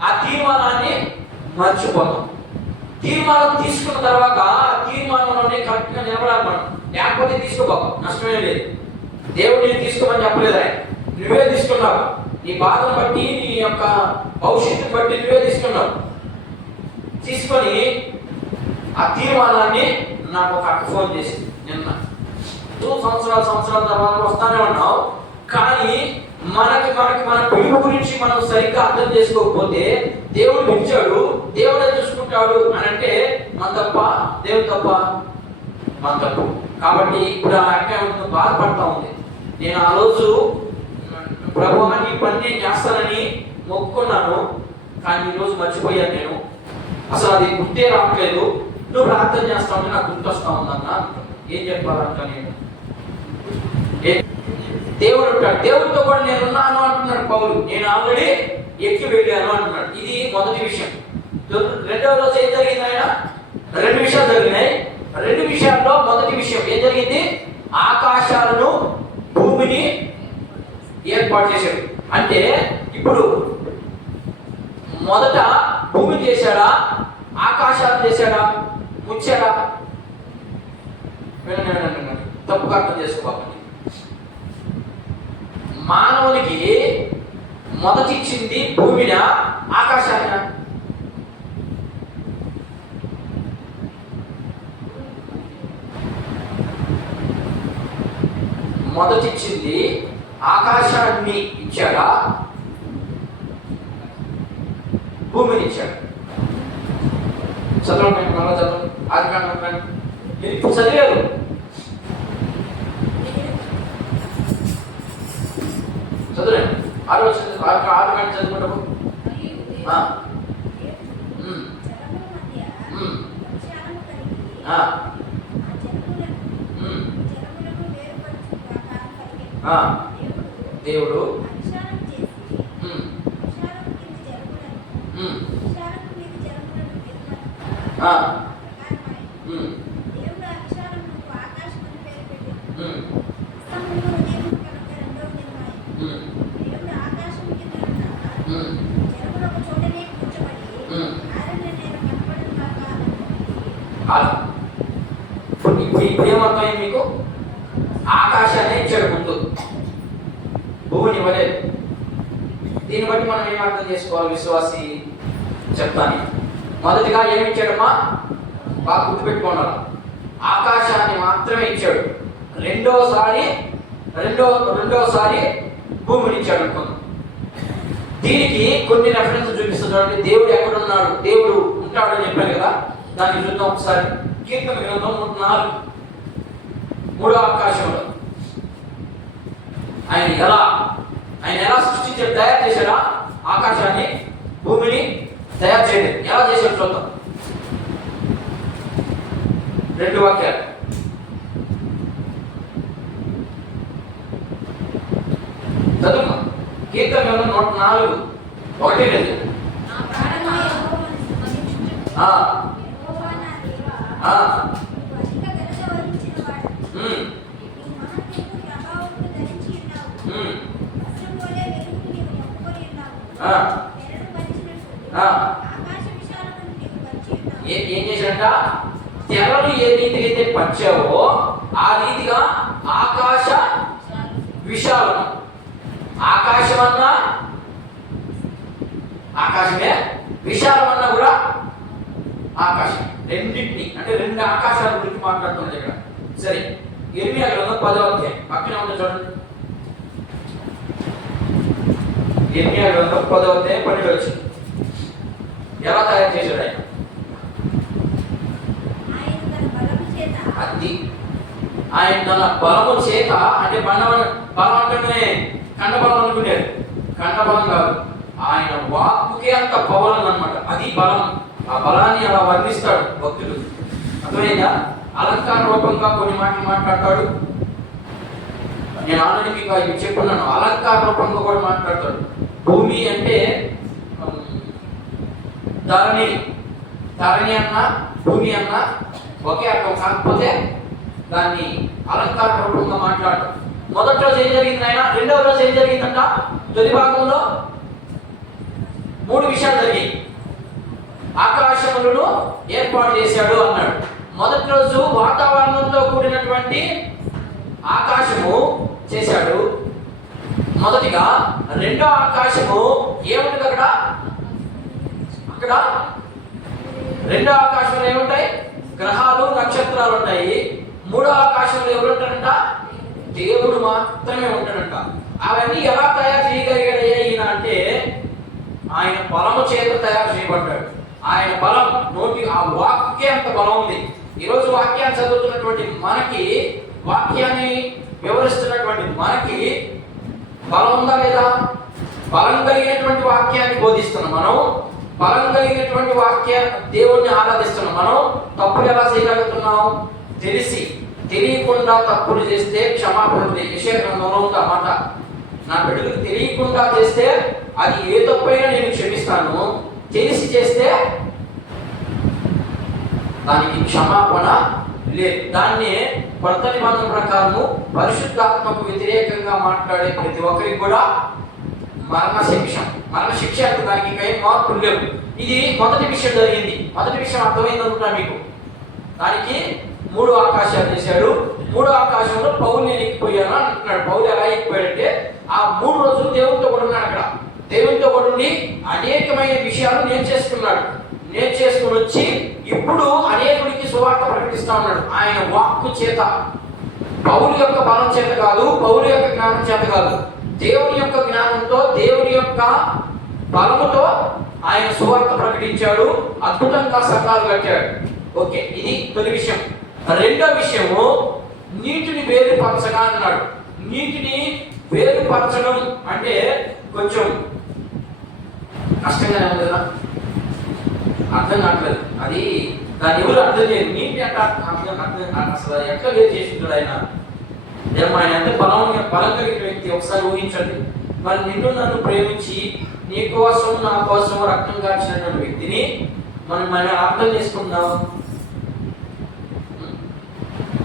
ఆ తీర్మానాన్ని మర్చిపోతాం. తీర్మానం తీసుకున్న తర్వాత ఆ తీర్మానంలోనే కరెక్ట్గా నిలబడాలి మనం. లేకపోతే తీసుకోబాబు, నష్టమే లేదు. దేవుడు నేను తీసుకోమని చెప్పలేదు, ఆయన నువ్వే తీసుకున్నావు. నీ బాధను బట్టి, నీ యొక్క భవిష్యత్తుని బట్టి నువ్వే తీసుకున్నావు. తీసుకొని ఆ తీర్మానాన్ని నాకు ఒక అక్క ఫోన్ చేసింది నిన్న. సంవత్సరాల తర్వాత వస్తానే ఉన్నావు, కానీ మన పిలుపు గురించి మనం సరిగ్గా అర్థం చేసుకోకపోతే దేవుడు పిలిచాడు, దేవుడే చూసుకుంటాడు అని అంటే మన తప్ప, దేవుడు తప్ప? మన తప్పు. కాబట్టి ఇప్పుడు ఆ అక్క బాధపడతా ఉంది. నేను ఆ రోజు ప్రభువా నీ పని నేను చేస్తానని మొక్కుకున్నాను, కానీ ఈరోజు మర్చిపోయాను. నేను అసలు అది గుర్తే రావట్లేదు. నువ్వు ప్రార్థన చేస్తావు, నాకు గుర్తొస్తా ఉందన్నా. ఏం చెప్పాలంట? నేను దేవుడు ఉంటాడు, దేవుడితో కూడా నేను ఉన్నాను అంటున్నాడు పౌలు. నేను ఆల్రెడీ ఎక్కి వెళ్ళాను అంటున్నాడు. ఇది మొదటి విషయం. రెండవ రోజు ఏం జరిగింది? ఆయన 2 విషయాలు జరిగినాయి. 2 విషయాల్లో మొదటి విషయం ఏం జరిగింది? ఆకాశాలను భూమిని ఏర్పాటు చేశాడు. అంటే ఇప్పుడు మొదట భూమిని చేశాడా, ఆకాశాలను చేశాడా, ముచ్చాడా? తప్పుగా అర్థం చేసుకోవాలి. మానవునికి మొదటి ఇచ్చింది భూమిన, ఆకాశాన్ని? మొదటి ఇచ్చింది ఆకాశాన్ని ఇచ్చాడా, భూమిని ఇచ్చాడు? చదవండి, మళ్ళా చదవండి. ఆదికాండం ఇప్పుడు చదివారు. ఆరు గంటలు చదువుకుంటాము. ఆ. ఉమ్. ఉమ్. ఆ. ఉమ్. ఆ. దేవుడు ఉమ్. ఉమ్. ఆ. ఉమ్. ఉమ్. ఉమ్. ఉమ్. ఉమ్. ఇప్పుడు ఏమర్థమైంది మీకు? ఆకాశాన్ని ఇచ్చాడు ముందు, భూమిని ఇవ్వలేదు. దీన్ని బట్టి మనం ఏం అర్థం చేసుకోవాలి విశ్వాసి? చెప్తాను. మొదటిగా ఏమి ఇచ్చాడమ్మా? బాగా గుర్తుపెట్టుకోండి, ఆకాశాన్ని మాత్రమే ఇచ్చాడు. రెండోసారి భూమిని ఇచ్చాడు అనుకుందాం. దీనికి కొన్ని రెఫరెన్స్ చూపిస్తున్నాడు. దేవుడు ఎక్కడున్నాడు? దేవుడు ఉంటాడు అని చెప్పాను కదా, దాన్ని చూద్దాం ఒకసారి. కీర్తన గ్రంథం 4, 3వ ఆకాశంలో ఆయన ఎలా సృష్టించాడు? తయారు చేశాడా ఆకాశాన్ని, భూమిని? తయారు చేయలేదు. ఎలా చేశాడు చూద్దాం. 2 వాక్యాలు చదువు. కీర్తన గ్రంథం 104, 1-2. ఏం చేశాడంట? తెరలు ఏ రీతిగా అయితే పంచావో ఆ రీతిగా ఆకాశ విశాలం. ఆకాశమన్నా ఆకాశమే, విశాలమన్నా కూడా ఆకాశం. రెండింటిని, అంటే 2 ఆకాశాల గురించి మాట్లాడుతున్నది ఇక్కడ. సరే, ఇర్మియా గ్రంథం 10వ అధ్యాయం పక్కనే ఉంది చూడండి. ఇర్మియా గ్రంథం 10వ అధ్యాయం 12 వచ్చింది. ఎలా తయారు చేశాడు ఆయన? అది ఆయన తన బలము చేత, అంటే బలం అంటేనే కండబలం అనుకునేది. కండబలం కాదు, ఆయన వాక్కుకే అంత పవర్ అన్నమాట. అది బలం. ఆ బలాన్ని అలా వర్ణిస్తాడు భక్తుడు. అర్థమైందా? అలంకార రూపంగా కొన్ని మాటలు మాట్లాడతాడు. నేను ఆల్రెడీ మీకు అవి చెప్పున్నాను. అలంకార రూపంగా కూడా మాట్లాడతాడు. భూమి అంటే ధరణి అన్నా భూమి అన్నా ఒకే అర్థం, కాకపోతే దాన్ని అలంకార రూపంగా మాట్లాడటం. మొదటి రోజు ఏం జరిగింది ఆయన? రెండవ రోజు ఏం జరిగిందంట? తొలి భాగంలో 3 విషయాలు జరిగాయి. ఆకాశములను ఏర్పాటు చేశాడు అన్నాడు. మొదటి రోజు వాతావరణంతో కూడినటువంటి ఆకాశము చేశాడు మొదటిగా. రెండో ఆకాశము ఏముంటుంది అక్కడ? రెండో ఆకాశంలో ఏముంటాయి? గ్రహాలు, నక్షత్రాలు ఉంటాయి. మూడో ఆకాశంలో ఎవరు ఉంటారంట? దేవుడు మాత్రమే ఉంటాడంట. అవన్నీ ఎలా తయారు చేయగలిగాడు ఈయన అంటే ఆయన బలము చేత తయారు చేయబడ్డాడు. ఆయన బలం నోటి, ఆ వాక్కే అంత బలం ఉంది. ఈరోజు వాక్యాన్ని చదువుతున్నటువంటి మనకి, వాక్యాన్ని వివరిస్తున్నటువంటి మనకి బలం ఉందా లేదా? బలం కలిగినటువంటి వాక్యాన్ని బోధిస్తున్నాం మనం. బలం కలిగినటువంటి దేవుణ్ణి ఆరాధిస్తున్నాం మనం. తప్పులు ఎలా చేయగలుగుతున్నాం? తెలియకుండా తప్పులు చేస్తే క్షమాపణ ఉంది. యెషయా గ్రంథంలో ఉంది ఆ మాట. నా బిడ్డలకు తెలియకుండా చేస్తే అది ఏ తప్పైనా నేను క్షమిస్తాను, తెలిసి చేస్తే దానికి క్షమాపణ లేదు. దాన్ని కొత్త నిబంధన ప్రకారము పరిశుద్ధాత్మకు వ్యతిరేకంగా మాట్లాడే ప్రతి ఒక్కరికి కూడా మరణ శిక్ష అంటే దానికి ఏం మార్పులు లేవు. ఇది మొదటి విషయం జరిగింది. మొదటి విషయం అర్థమైంది అనుకుంటా మీకు. దానికి 3 ఆకాశాలు చేశాడు. 3 ఆకాశంలో పౌలు నేను ఎక్కిపోయాను అంటున్నాడు. పౌలు ఎలా ఎక్కిపోయాడంటే ఆ 3 రోజులు దేవునితో కూడా ఉన్నాడు. అక్కడ దేవునితో కూడా ఉండి అనేకమైన విషయాలు నేర్చేసుకుని వచ్చి ఇప్పుడు అనేకుడికి సువార్త ప్రకటిస్తా ఉన్నాడు. ఆయన వాక్కు చేత, పౌలు యొక్క బలం చేత కాదు, పౌలు యొక్క జ్ఞానం చేత కాదు, దేవుని యొక్క జ్ఞానంతో, దేవుని యొక్క బలముతో ఆయన సువార్త ప్రకటించాడు. అద్భుతంగా సంఘాలు కట్టాడు. ఓకే, ఇది తొలి విషయం. రెండో విషయము నీటిని వేరుపరచగా అన్నాడు. నీటిని వేరుపరచడం అంటే కొంచెం కష్టంగానే ఉంది కదా, అర్థం కావట్లేదు. అది దాన్ని ఎవరు అర్థం చేయరు. నీటి అట్లా అసలు ఎట్లా వేరు చేసింటాడు ఆయన. ఆయన ఎంత బలం కలిగిన వ్యక్తి ఒకసారి ఊహించండి. మరి నిన్ను నన్ను ప్రేమించి నీ కోసం నా కోసం రక్తం కాల్చినటువంటి వ్యక్తిని మనం అర్థం చేసుకుందాం.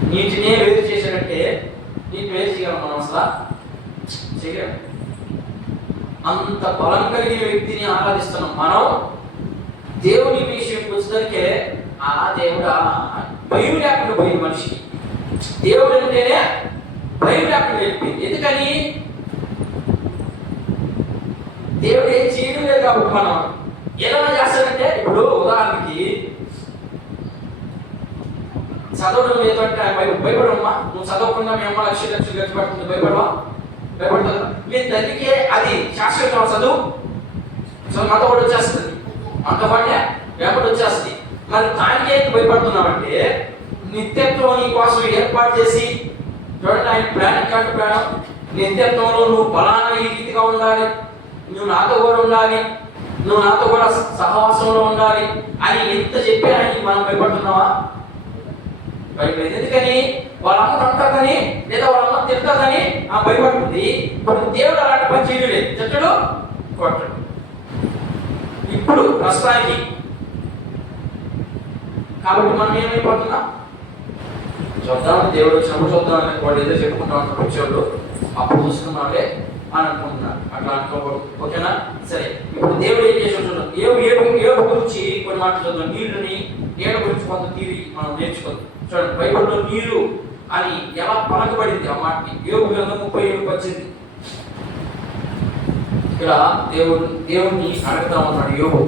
నీటినే వేరు చేశాడంటే నీటి వేరు చేయగలం మనం అసలు చేయలేం. అంత బలం కలిగిన వ్యక్తిని ఆరాధిస్తున్నాం మనం. దేవుని విషయంకి వచ్చేసరికి ఆ దేవుడా భయం లేకుండా పోయింది మనిషికి. దేవుడు అంటేనే భయం లేకుండా వెళ్ళిపోయింది. ఎందుకని? దేవుడు ఏం చేయడం లేదు కాబట్టి మనం ఎలా చేస్తాడంటే, ఇప్పుడు ఉదాహరణకి చదవడం లేదంటే భయపడమ్మా. నువ్వు చదవకుండా మీ అమ్మ లక్షలు ఖర్చు పడుతుంది, భయపడవా? భయపడుతుంది. మీ తల్లికే అది శాశ్వతం. చదువు అంత కూడా వచ్చేస్తుంది, అంత పడే వెంబడి వచ్చేస్తుంది. మరి దానికి ఏంటి భయపడుతున్నావంటే, నిత్యత్వం నీ కోసం ఏర్పాటు చేసి చూడండి, ఆయన ప్లానింగ్ కార్డు ప్రాణం. నిత్యత్వంలో నువ్వు బలాన ఈ రీతిగా ఉండాలి, నువ్వు నాతో కూడా ఉండాలి, నువ్వు నాతో కూడా సహవాసంలో ఉండాలి అని ఎంత చెప్పి ఆయనకి మనం భయపడుతున్నావా? భయపడేది. ఎందుకని? వాళ్ళ అమ్మ అంటాదని లేదా వాళ్ళ అమ్మ తిడతాదని ఆ భయపడుతుంది. ఇప్పుడు దేవుడు అలాంటి పని చేయలేదు, తిట్టడు కొట్టడు. ఇప్పుడు ప్రస్తుతానికి కాబట్టి మనం ఏమైపోతున్నాం? చూద్దాం, దేవుడు వచ్చినప్పుడు చూద్దాం. వాడు ఏదో చెప్పుకుంటా ఉంటారు వచ్చేవాళ్ళు, అప్పుడు చూసుకున్నాడే అని అనుకుంటున్నారు. అట్లా అనుకోకూడదు, ఓకేనా? సరే, ఇప్పుడు దేవుడు ఏం చేసి ఉంటున్నాం? ఏడు గురించి కొన్ని మాటలు చూద్దాం. నీళ్ళని నీళ్ళ గురించి కొంత తీరి మనం నేర్చుకుందాం. చూడండి, బైబిల్లో నీరు అని ఎలా పలకబడింది ఆ మాటని. యోబు గ్రంథం 37:18. ఇక్కడ దేవుణ్ణి అడుగుతా ఉన్నాడు యోబు.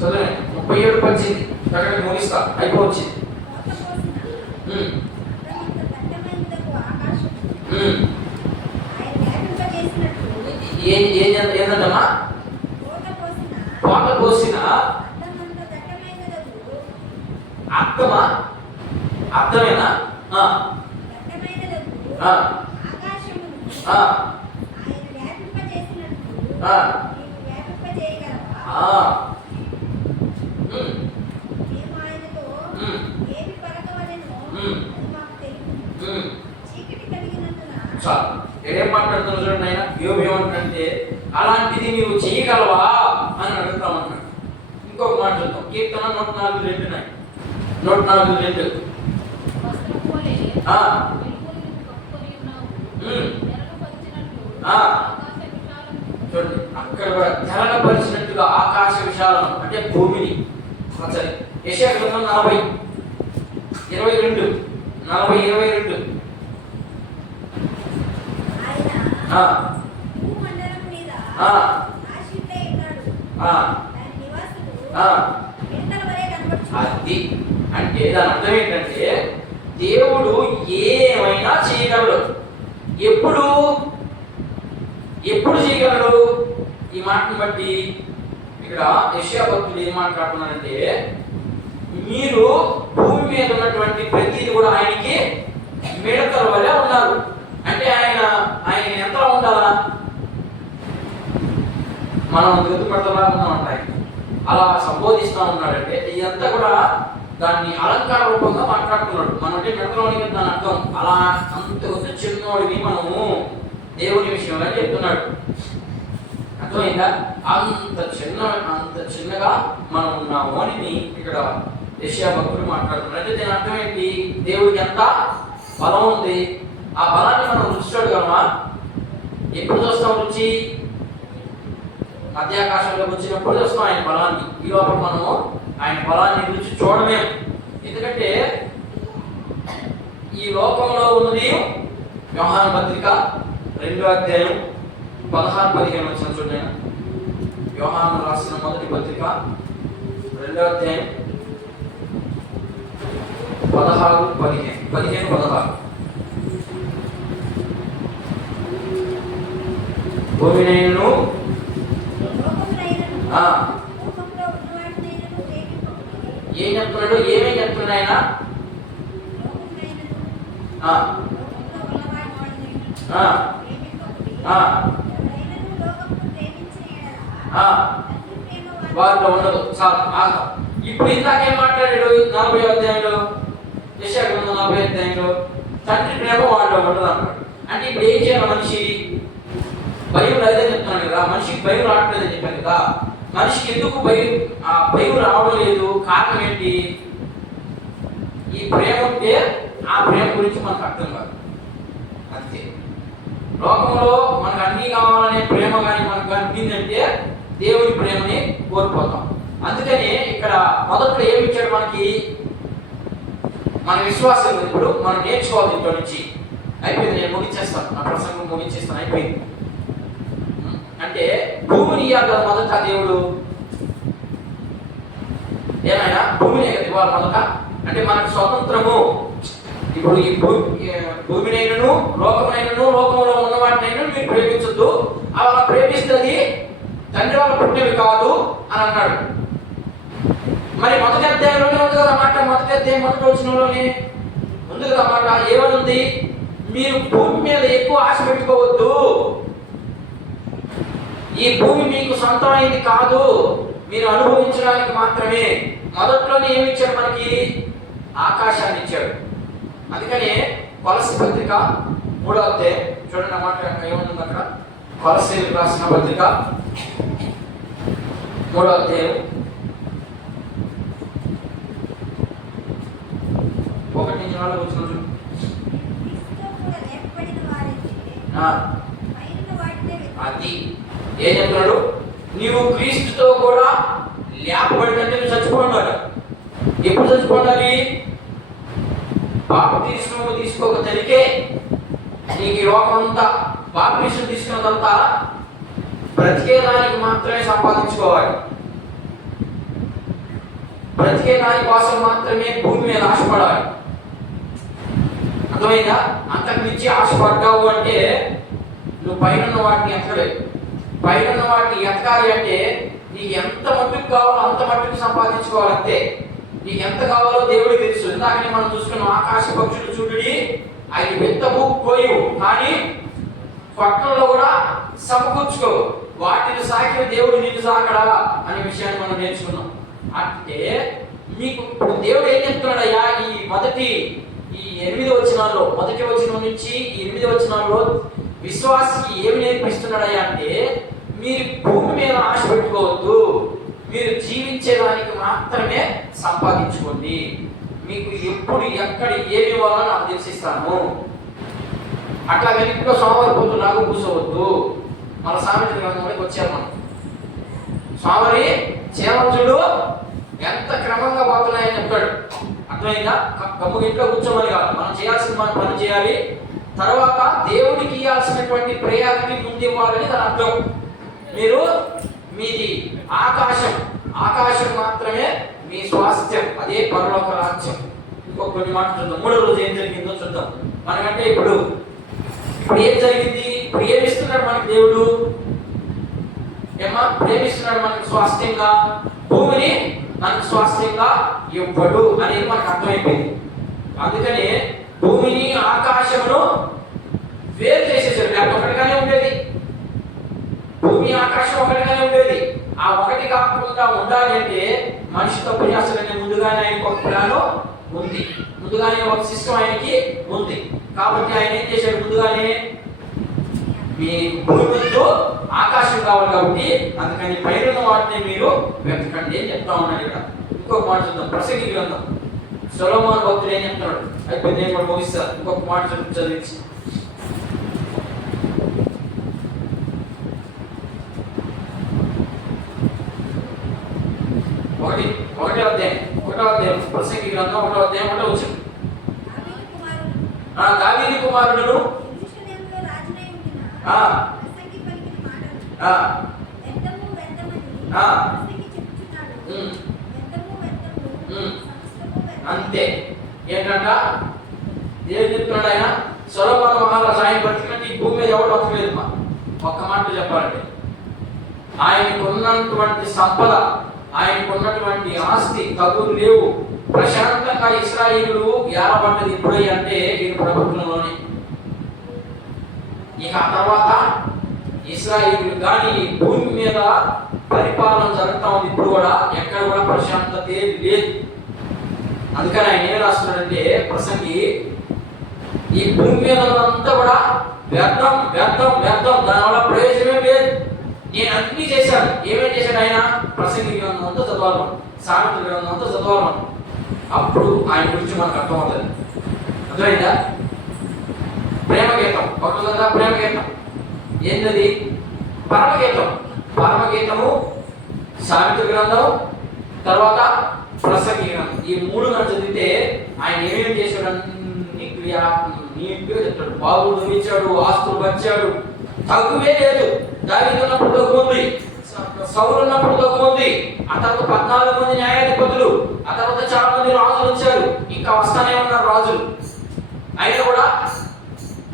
చదవండి, 37:18. అక్కడికి ముగిస్తా, అయిపోవచ్చింది. ఏంటమ్మా? కోట పోసిన అర్థమా? అర్థమేనా? ఏం మాట్లాడుతున్నా చూడండి ఆయన. యోబు ఏమంటే, అలాంటిది నీవు చేయగలవా అని అడుగుతామన్నాడు. ఇంకొక మాట చూద్దాం. కీర్తన 104:2. 104:2. చూడండి, అక్కడ కూడా తెరగపరిచినట్టుగా ఆకాశ విశాలం అంటే భూమిని. సరే, యెషయా గ్రంథం 40:22. 40:22. అది అంటే దాని అర్థం ఏంటంటే, దేవుడు ఏమైనా చేయగలడు. ఎప్పుడు చేయగలడు? ఈ మాటను బట్టి ఇక్కడ యెషయా భక్తులు ఏం మాట్లాడుతున్నారంటే, మీరు భూమి మీద ఉన్నటువంటి ప్రతిదీ కూడా ఆయనకి మిడతల వలె ఉన్నారు. అంటే ఆయన ఎంతలా ఉండాలా? మనం గుర్తుపడతలా ఉన్నామంట. ఆయన అలా సంబోధిస్తా ఉన్నాడంటే ఇదంతా కూడా దాన్ని అలంకార రూపంగా మాట్లాడుతున్నాడు. మనం అంటే మిడతలోనికి దాని అర్థం అలా అంత చిన్నోడిని మనము దేవుని విషయంలో చెప్తున్నాడు. అర్థమైందా? అంత చిన్నగా మనం ఉన్నాము అని ఇక్కడ యెషయా భక్తులు మాట్లాడుతున్నారు. అంటే దీని అర్థం ఏంటి? దేవుడికి ఎంత బలం ఉంది, ఆ బలాన్ని మనం రుచి చూడగలమా? ఎప్పుడు చూస్తాం రుచి? మధ్యాకాశంలోకి వచ్చినప్పుడు చూస్తాం ఆయన బలాన్ని. ఈ లోపల మనము ఆయన బలాన్ని రుచి చూడలేము. ఎందుకంటే ఈ లోకంలో ఉన్నది యోహాను పత్రిక 2:16-15 వచ్చిన చూడండి. యోహాను రాసిన మొదటి పత్రిక 2:16-15. భూమినైనను ఏం చెప్తున్నాడు? ఏమేం చెప్తున్నాడు ఆయన? ఆ, ఎవరైనను లోకమును ప్రేమించిన యెడల ఆ, తండ్రి ప్రేమ వారిలో ఉండదు. చాలు ఆగు. ఇప్పుడు ఇందాకేం మాట్లాడాడు 40 అధ్యాయంలో, యెషయా గ్రంథం 40 అధ్యాయంలో తండ్రి ప్రేమ వాళ్ళలో ఉండదు అన్నాడు. అంటే ఇప్పుడు ఏం చేయాలి మనిషి? భయం లేదని చెప్తున్నాను కదా, మనిషికి భయం రావట్లేదని చెప్పాను కదా. మనిషికి ఎందుకు భయం రావడం లేదు? కారణం ఏంటి? ఈ ప్రేమ ఉంటే ఆ ప్రేమ గురించి మనకు అర్థం కాదు, అంతే. లోకంలో మనకు అన్నీ కావాలనే ప్రేమ కానీ మనకు కనిపిందంటే దేవుని ప్రేమని కోల్పోతాం. అందుకని ఇక్కడ మొదట్లో ఏమి ఇచ్చాడు మనకి? మన విశ్వాసం. ఇప్పుడు మనం నేర్చుకోవాలి ఇంట్లో నుంచి. అయిపోయింది, నేను ముగించేస్తాను, నా ప్రసంగం ముగించేస్తాను, అయిపోయింది. అంటే భూమిని ఇవ్వాలి మొదట దేవుడు. ఏమైనా భూమిని ఇవ్వాలి మొదట. అంటే మనకు స్వతంత్రము. ఇప్పుడు ఈ భూమినైనను లోకమైనను లోకంలో ఉన్న వాటినైనా మీరు ప్రేమించొద్దు, అలా ప్రేమిస్తుంది తండ్రి వాళ్ళ పుట్టినవి కాదు అని అన్నాడు. మరి మొదటి అధ్యాయంలోనే ఉంది కదా మాట. మొదటి అధ్యాయం మొదటి వచనంలోనే ఉంది కదా మాట. ఏమనుంది? మీరు భూమి మీద ఎక్కువ ఆశ పెట్టుకోవద్దు, ఈ భూమి మీకు సొంతమైంది కాదు, మీరు అనుభవించడానికి మాత్రమే. మొదట్లోనే ఏమి ఇచ్చాడు మనకి? ఆకాశాన్ని ఇచ్చాడు. అందుకనే కొలస్సీ పత్రిక 3వ అధ్యాయం చూడండి అన్నమాట. ఏముంది అక్కడ? కొలస్సీలకు రాసిన పత్రిక 3వ అధ్యాయం 1 నుంచి 4 వచనాలు. క్రీస్తుతో కూడా లేపబడిన వారైతే పైనున్న వాటినే అది ఏం చెప్తున్నాడు? నీవు క్రీస్తుతో కూడా లేపబడినంటే నువ్వు చచ్చిపోవాలి. ఎప్పుడు చచ్చిపోవాలి? బాప్తిస్మము తీసుకోక తెలికే నీకు ఈ లోకం అంతా బాప్తిస్మం తీసుకున్నదంతా బ్రతికేదానికి మాత్రమే సంపాదించుకోవాలి. బ్రతికే దాని కోసం మాత్రమే భూమి మీద ఆశపడాలి. అర్థమైందా? అంతకు మించి ఆశపడ్డావు అంటే నువ్వు పైన వాటిని ఎత్తలేవు. పైన వాటిని ఎతకాలి అంటే నీకు ఎంత మట్టుకు కావాలో అంత మట్టుకు సంపాదించుకోవాలంతే. నీకు ఎంత కావాలో దేవుడికి తెలుసు. ఇందాకనే మనం చూసుకున్నాం, ఆకాశ పక్షులు చూడుడి, అవి విత్తము కోయు, కానీ పట్టణంలో కూడా సమకూర్చుకో, వాటిని సాకిన దేవుడు నిన్ను సాకడా అనే విషయాన్ని మనం నేర్చుకున్నాం. అంటే మీకు ఇప్పుడు దేవుడు ఏం చెప్తున్నాడయ్యా? ఈ 8వ వచనాల్లో, మొదటి వచనం నుంచి ఈ 8వ వచనాల్లో విశ్వాసికి ఏమి నేర్పిస్తున్నాడయ్యా అంటే, మీరు భూమి మీద ఆశ పెట్టుకోవద్దు, మీరు జీవించేదానికి మాత్రమే సంపాదించుకోండి. మీకు ఎప్పుడు ఎక్కడ ఏమి ఇవ్వాలో నాకు తెలిసిస్తాను. అట్లా వెనుకలో సోమవారి లాగా కూర్చోవద్దు. మన సామెతల గ్రంథంలోకి వచ్చాము మనం. సోమరి చేమంతుడు ఎంత క్రమంగా పోతున్నాయని చెప్తాడు. అర్థమైందా? గమ్ము ఇంట్లో కూర్చోమని కాదు, మనం చేయాల్సిన మన పని చేయాలి. తర్వాత దేవుడికి ఇవ్వాల్సినటువంటి ప్రయాణాన్ని ముందు ఇవ్వాలని దాని అర్థం. మీరు మీది ఆకాశం మాత్రమే మీ స్వాస్థ్యం, అదే పరలోక రాజ్యం. ఇంకొక కొన్ని మాటలు చూద్దాం. 3వ రోజు ఏం జరిగిందో చూద్దాం. మనకంటే ఇప్పుడు ఏం జరిగింది? ఇప్పుడు ఏమి ఇస్తున్నాడు మనకి దేవుడు? ప్రేమిస్తున్నాడు మనకు స్వాస్థ్యంగా. భూమిని మనకు స్వాస్థ్యంగా ఇవ్వడు అనేది మనకు అర్థమైపోయింది. అందుకనే భూమిని ఆకాశమును వేరు చేసేసాడు. లేకపోతే ఒకటిగానే ఉండేది. భూమి ఆకాశం ఒకటిగానే ఉండేది. ఆ ఒకటి కాకుండా ఉండాలి అంటే మనిషి తప్పు చేస్తాడని ముందుగానే ఆయనకు ఒక ప్లాను ఉంది, ముందుగానే ఒక సిస్టమ్ ఆయనకి ఉంది. కాబట్టి ఆయన ఏం చేశాడు? ముందుగానే మీ భూమి ముందు ఆకాశం కావాలి కాబట్టి అందుకని పైన వాటిని మీరు వెతకండి అని చెప్తా ఉన్నాడు. ఇక్కడ ఇంకొక మాట చూద్దాం. ప్రసంగి గ్రంథం సొలొమోను భక్తుడు ఏం చెప్తున్నాడు? అయిపోయింది, నేను కూడా ముగిస్తాను. ఇంకొక మాట చదివించి ఒకటో అధ్యాయం ప్రసంగి గ్రంథం 1వ అధ్యాయం 1వ వచనం. దావీదు కుమారుడును యెరూషలేములో రాజునై ఉండిన ఆ ప్రసంగి పలికిన మాటలు ఆ వ్యర్థమని ఆ ప్రసంగి చెప్పుచున్నాడు. వ్యర్థము సమస్తము వ్యర్థం. అంతే. ఏంటంట ఏం చెప్తున్నాడు ఆయన? సొలొమోను మహారాజు ఆయన బతికినట్టు ఈ భూమి మీద ఎవరు బతకలేదు. ఒక్క మాట చెప్పాలంటే ఆయనకు ఉన్నటువంటి సంపద, ఆయనకు ఉన్నటువంటి ఆస్తి తగులు లేవు. ప్రశాంతంగా ఇశ్రాయేలు ఏలబడ్డది ఇప్పుడు అంటే ఈయన ప్రభుత్వంలోనే. ఇక ఆ తర్వాత ఇశ్రాయేలు కానీ ఈ భూమి మీద పరిపాలన జరుగుతూ ఉంది. ఇప్పుడు కూడా ఎక్కడ కూడా ప్రశాంతత లేదు. అందుకని ఆయన ఏం రాస్తున్నాడంటే ప్రసంగి, ఈ భూమి మీద అంతా కూడా వ్యర్థం వ్యర్థం వ్యర్థం, దానివల్ల ప్రయోజనమే లేదు. నేను అన్ని చేశాను. ఏమేం చేశాడు ఆయన? ప్రసంగి గ్రంథం అంతా చదవాలి, సామెతల గ్రంథం అంతా చదవాలి. అప్పుడు ఆయన గురించి మనకు అర్థమవుతుంది. అర్థమైందా? ప్రేమ గీతం ఒక ప్రేమ గీతం ఏంటది? పరమగీతం. పరమగీతము, సామెతల గ్రంథం, తర్వాత ప్రసంగి గ్రంథం. ఈ మూడు గంటలు చదివితే ఆయన ఏమేమి చేశాడు అన్ని క్రియా నీట్గా చెప్తాడు. బాబులు నిర్మించాడు, ఆస్తులు పంచాడు, తగ్గువే లేదు. దావీదు ఉన్నప్పుడు తగ్గు ఉంది, సౌలు ఉన్నప్పుడు తగ్గు ఉంది. ఆ తర్వాత 14 మంది న్యాయాధిపతులు, ఆ తర్వాత చాలా మంది రాజులు వచ్చారు, ఇంకా వస్తానే ఉన్నారు రాజులు. అయినా కూడా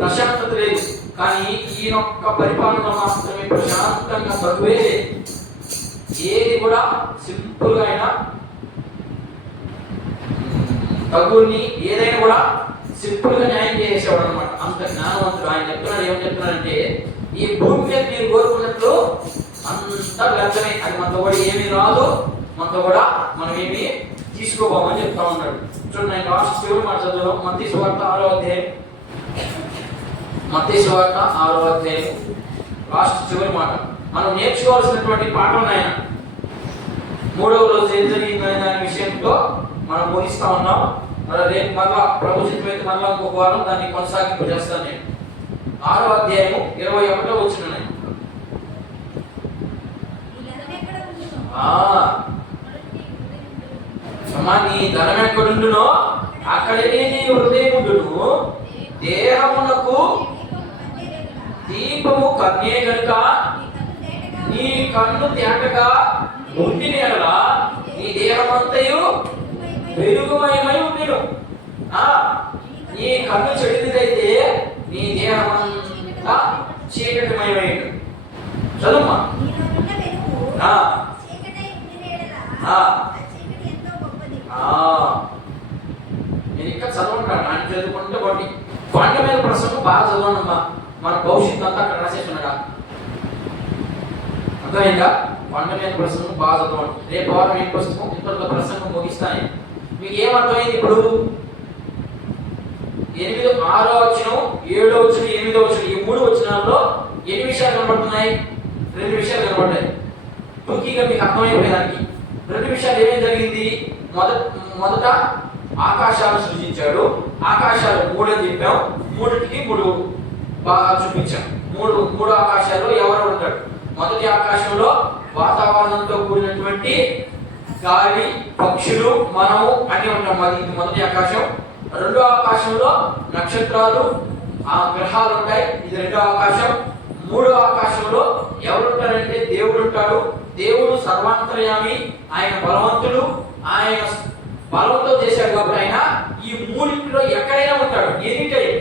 ప్రశాంతత లేదు. కానీ ఈయనొక్క పరిపాలన మాత్రమే ప్రశాంతంగా తగ్గువే లేదు. ఏది కూడా సింపుల్ గా అయినా తగ్గుని ఏదైనా కూడా సింపుల్ గా న్యాయం చేసేవాడు అనమాట. అంత జ్ఞానవంతుడు. ఆయన చెప్తున్నాడు, ఏమని చెప్తున్నాడంటే ఈ భూమి మీద మీరు కోరుకున్నట్లు అంతా వ్యర్థమే, అది మనతో కూడా ఏమీ రాదు, మనతో కూడా మనం ఏమి తీసుకోబోమని చెప్తా ఉన్నాడు. చూడండి, ఆయన లాస్ట్ చివరి మాట చదువు. మత్తయి సువార్త 6వ అధ్యాయం, మత్తయి సువార్త 6వ అధ్యాయం లాస్ట్ చివరి మాట. మనం నేర్చుకోవాల్సినటువంటి పాఠం ఆయన 3వ రోజు ఏం జరిగింది దాని విషయంతో మనం ముగిస్తా ఉన్నాం. రేపు మళ్ళా ప్రభు చిత్తమైతే మళ్ళా ఇంకొక వారం దాన్ని కొనసాగింపు చేస్తాను. నేను 6వ అధ్యాయము 21వ వచనం. నీ ధనం ఎక్కడుండునో అక్కడే నీ హృదయం ఉండును. దేహమునకు దీపము కన్నే గనుక నీ కన్ను తేటగా ఉండిన యెడల నీ దేహమంతయు వెలుగుమయమై ఉండును. నీ కన్ను చెడినదైతే నీ దేహమంతా చీకటిమయమై ఉండును. చదువుమా. నేను ఇంకా చదవంటాను, ఆయన చదువుకుంటే ఒకటి కొండ మీద ప్రసంగం బాగా చదవండమ్మా. మన భవిష్యత్తు అంతా అక్కడ రాసేస్తున్నాడా? అర్థమైందా? కొండ మీద ప్రసంగం బాగా చదవండి. రేపు వారం ఏం పుస్తకం ఇంతలో ప్రసంగం ముగిస్తాను. మీకు ఏమర్థమైంది ఇప్పుడు? 6వ వచనం, 7వ వచనం, 8వ వచనం, ఈ 3 వచనాల్లో ఎన్ని విషయాలు కనబడుతున్నాయి? 2 విషయాలు కనబడ్డాయి. టూకీగా మీకు అర్థమైపోయేదానికి 2 విషయాలు ఏమేమి జరిగింది? మొదట ఆకాశాలు సృజించాడు. ఆకాశాలు 3 చెప్పాం, 3కి 3 బాగా చూపించాం. 3 ఆకాశాల్లో ఎవరు ఉంటాడు? మొదటి ఆకాశంలో వాతావరణంతో కూడినటువంటి గాలి, పక్షులు, మనము అన్ని ఉంటాం. ఇది మొదటి ఆకాశం. 2వ ఆకాశంలో నక్షత్రాలు, ఆ గ్రహాలు ఉంటాయి. ఇది 2వ ఆకాశం. 3వ ఆకాశంలో ఎవరు ఉంటారంటే దేవుడు ఉంటాడు. దేవుడు సర్వాంతర్యామి, ఆయన బలవంతుడు, ఆయన బలంతో చేశాడు కాబట్టి ఆయన ఈ 3లో ఎక్కడైనా ఉంటాడు. ఎనీ టైం,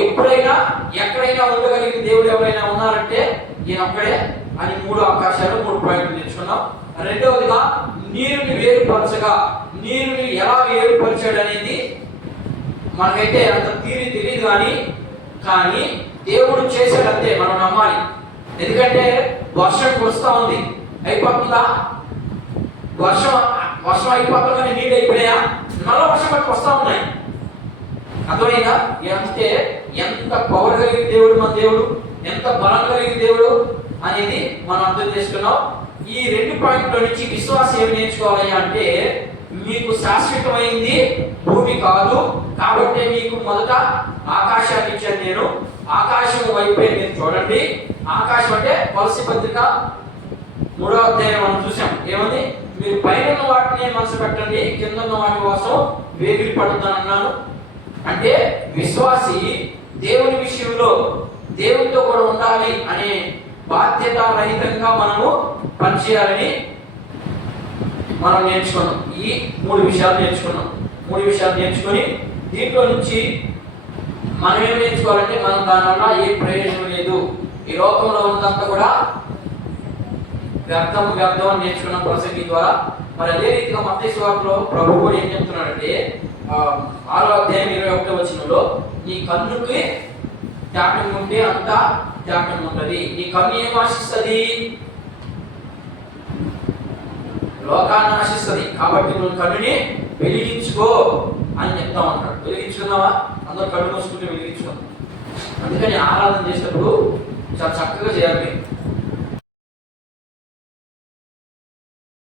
ఎప్పుడైనా ఎక్కడైనా ఉండగలిగిన దేవుడు ఎవరైనా ఉన్నారంటే ఈయన ఒక్కడే అని 3 ఆకాశాలు 3 పాయింట్లు నేర్చుకున్నాం. రెండవదిగా నీరుని వేరుపరచగా, నీరుని ఎలా వేరుపరిచాడు అనేది మనకైతే అంత తెలియదు కానీ దేవుడు చేశాడంతే మనం నమ్మాలి. ఎందుకంటే వర్షం కురుస్తా ఉంది, అయిపోతుందా? వర్షం అయిపోతుందని నీళ్ళు అయిపోయా, మళ్ళీ వర్షం పట్టుకు వస్తా ఉన్నాయి. అర్థమైందా? అంటే ఎంత పవర్ కలిగిన దేవుడు మన దేవుడు, ఎంత బలం కలిగిన దేవుడు అనేది మనం అర్థం చేసుకున్నాం. ఈ 2 పాయింట్ల నుంచి విశ్వాసం ఏమి నేర్చుకోవాలి అంటే, మీకు శాశ్వతమైంది భూమి కాదు కాబట్టి మీకు మొదట ఆకాశాన్ని ఇచ్చాను నేను. ఆకాశం వైపే మీరు చూడండి. ఆకాశం అంటే కొలసి పత్రిక 3వ అధ్యాయం మనం చూసాం. ఏమని? మీరు పైన ఉన్న వాటిని మనసు పెట్టండి, కింద ఉన్న వాటి కోసం వేగిరి పడుతానన్నాను. అంటే విశ్వాసి దేవుని విషయంలో దేవునితో కూడా ఉండాలి అనే బాధ్యత రహితంగా మనము పనిచేయాలని మనం నేర్చుకున్నాం. ఈ 3 విషయాలు నేర్చుకున్నాం. 3 విషయాలు నేర్చుకొని దీంట్లో నుంచి మనం ఏం నేర్చుకోవాలంటే, మనం దానివల్ల ఏ ప్రయోజనం లేదు, ఈ లోకంలో ఉన్నదంతా కూడా వ్యర్థం అని నేర్చుకున్నాం ప్రసంగి ద్వారా. మరి అదే రీతిగా మత్తయి సువార్తలో ప్రభు కూడా ఏం చెప్తున్నాడంటే 6వ అధ్యాయం 21వ వచనంలో నీ కన్నుకి త్యాగం ఉంటే అంతా త్యాగం ఉంటుంది. నీ కన్ను ఏం ఆశిస్తుంది? లోకాన్ని ఆశిస్తుంది. కాబట్టి నువ్వు కన్నుని వెలిగించుకో అని చెప్తా ఉంటాడు. వెలిగించుకున్నావా? అందరూ కన్ను మూసుకుంటే వెలిగించుకున్నాం. అందుకని ఆరాధన చేసేటప్పుడు చాలా చక్కగా చేయాలి.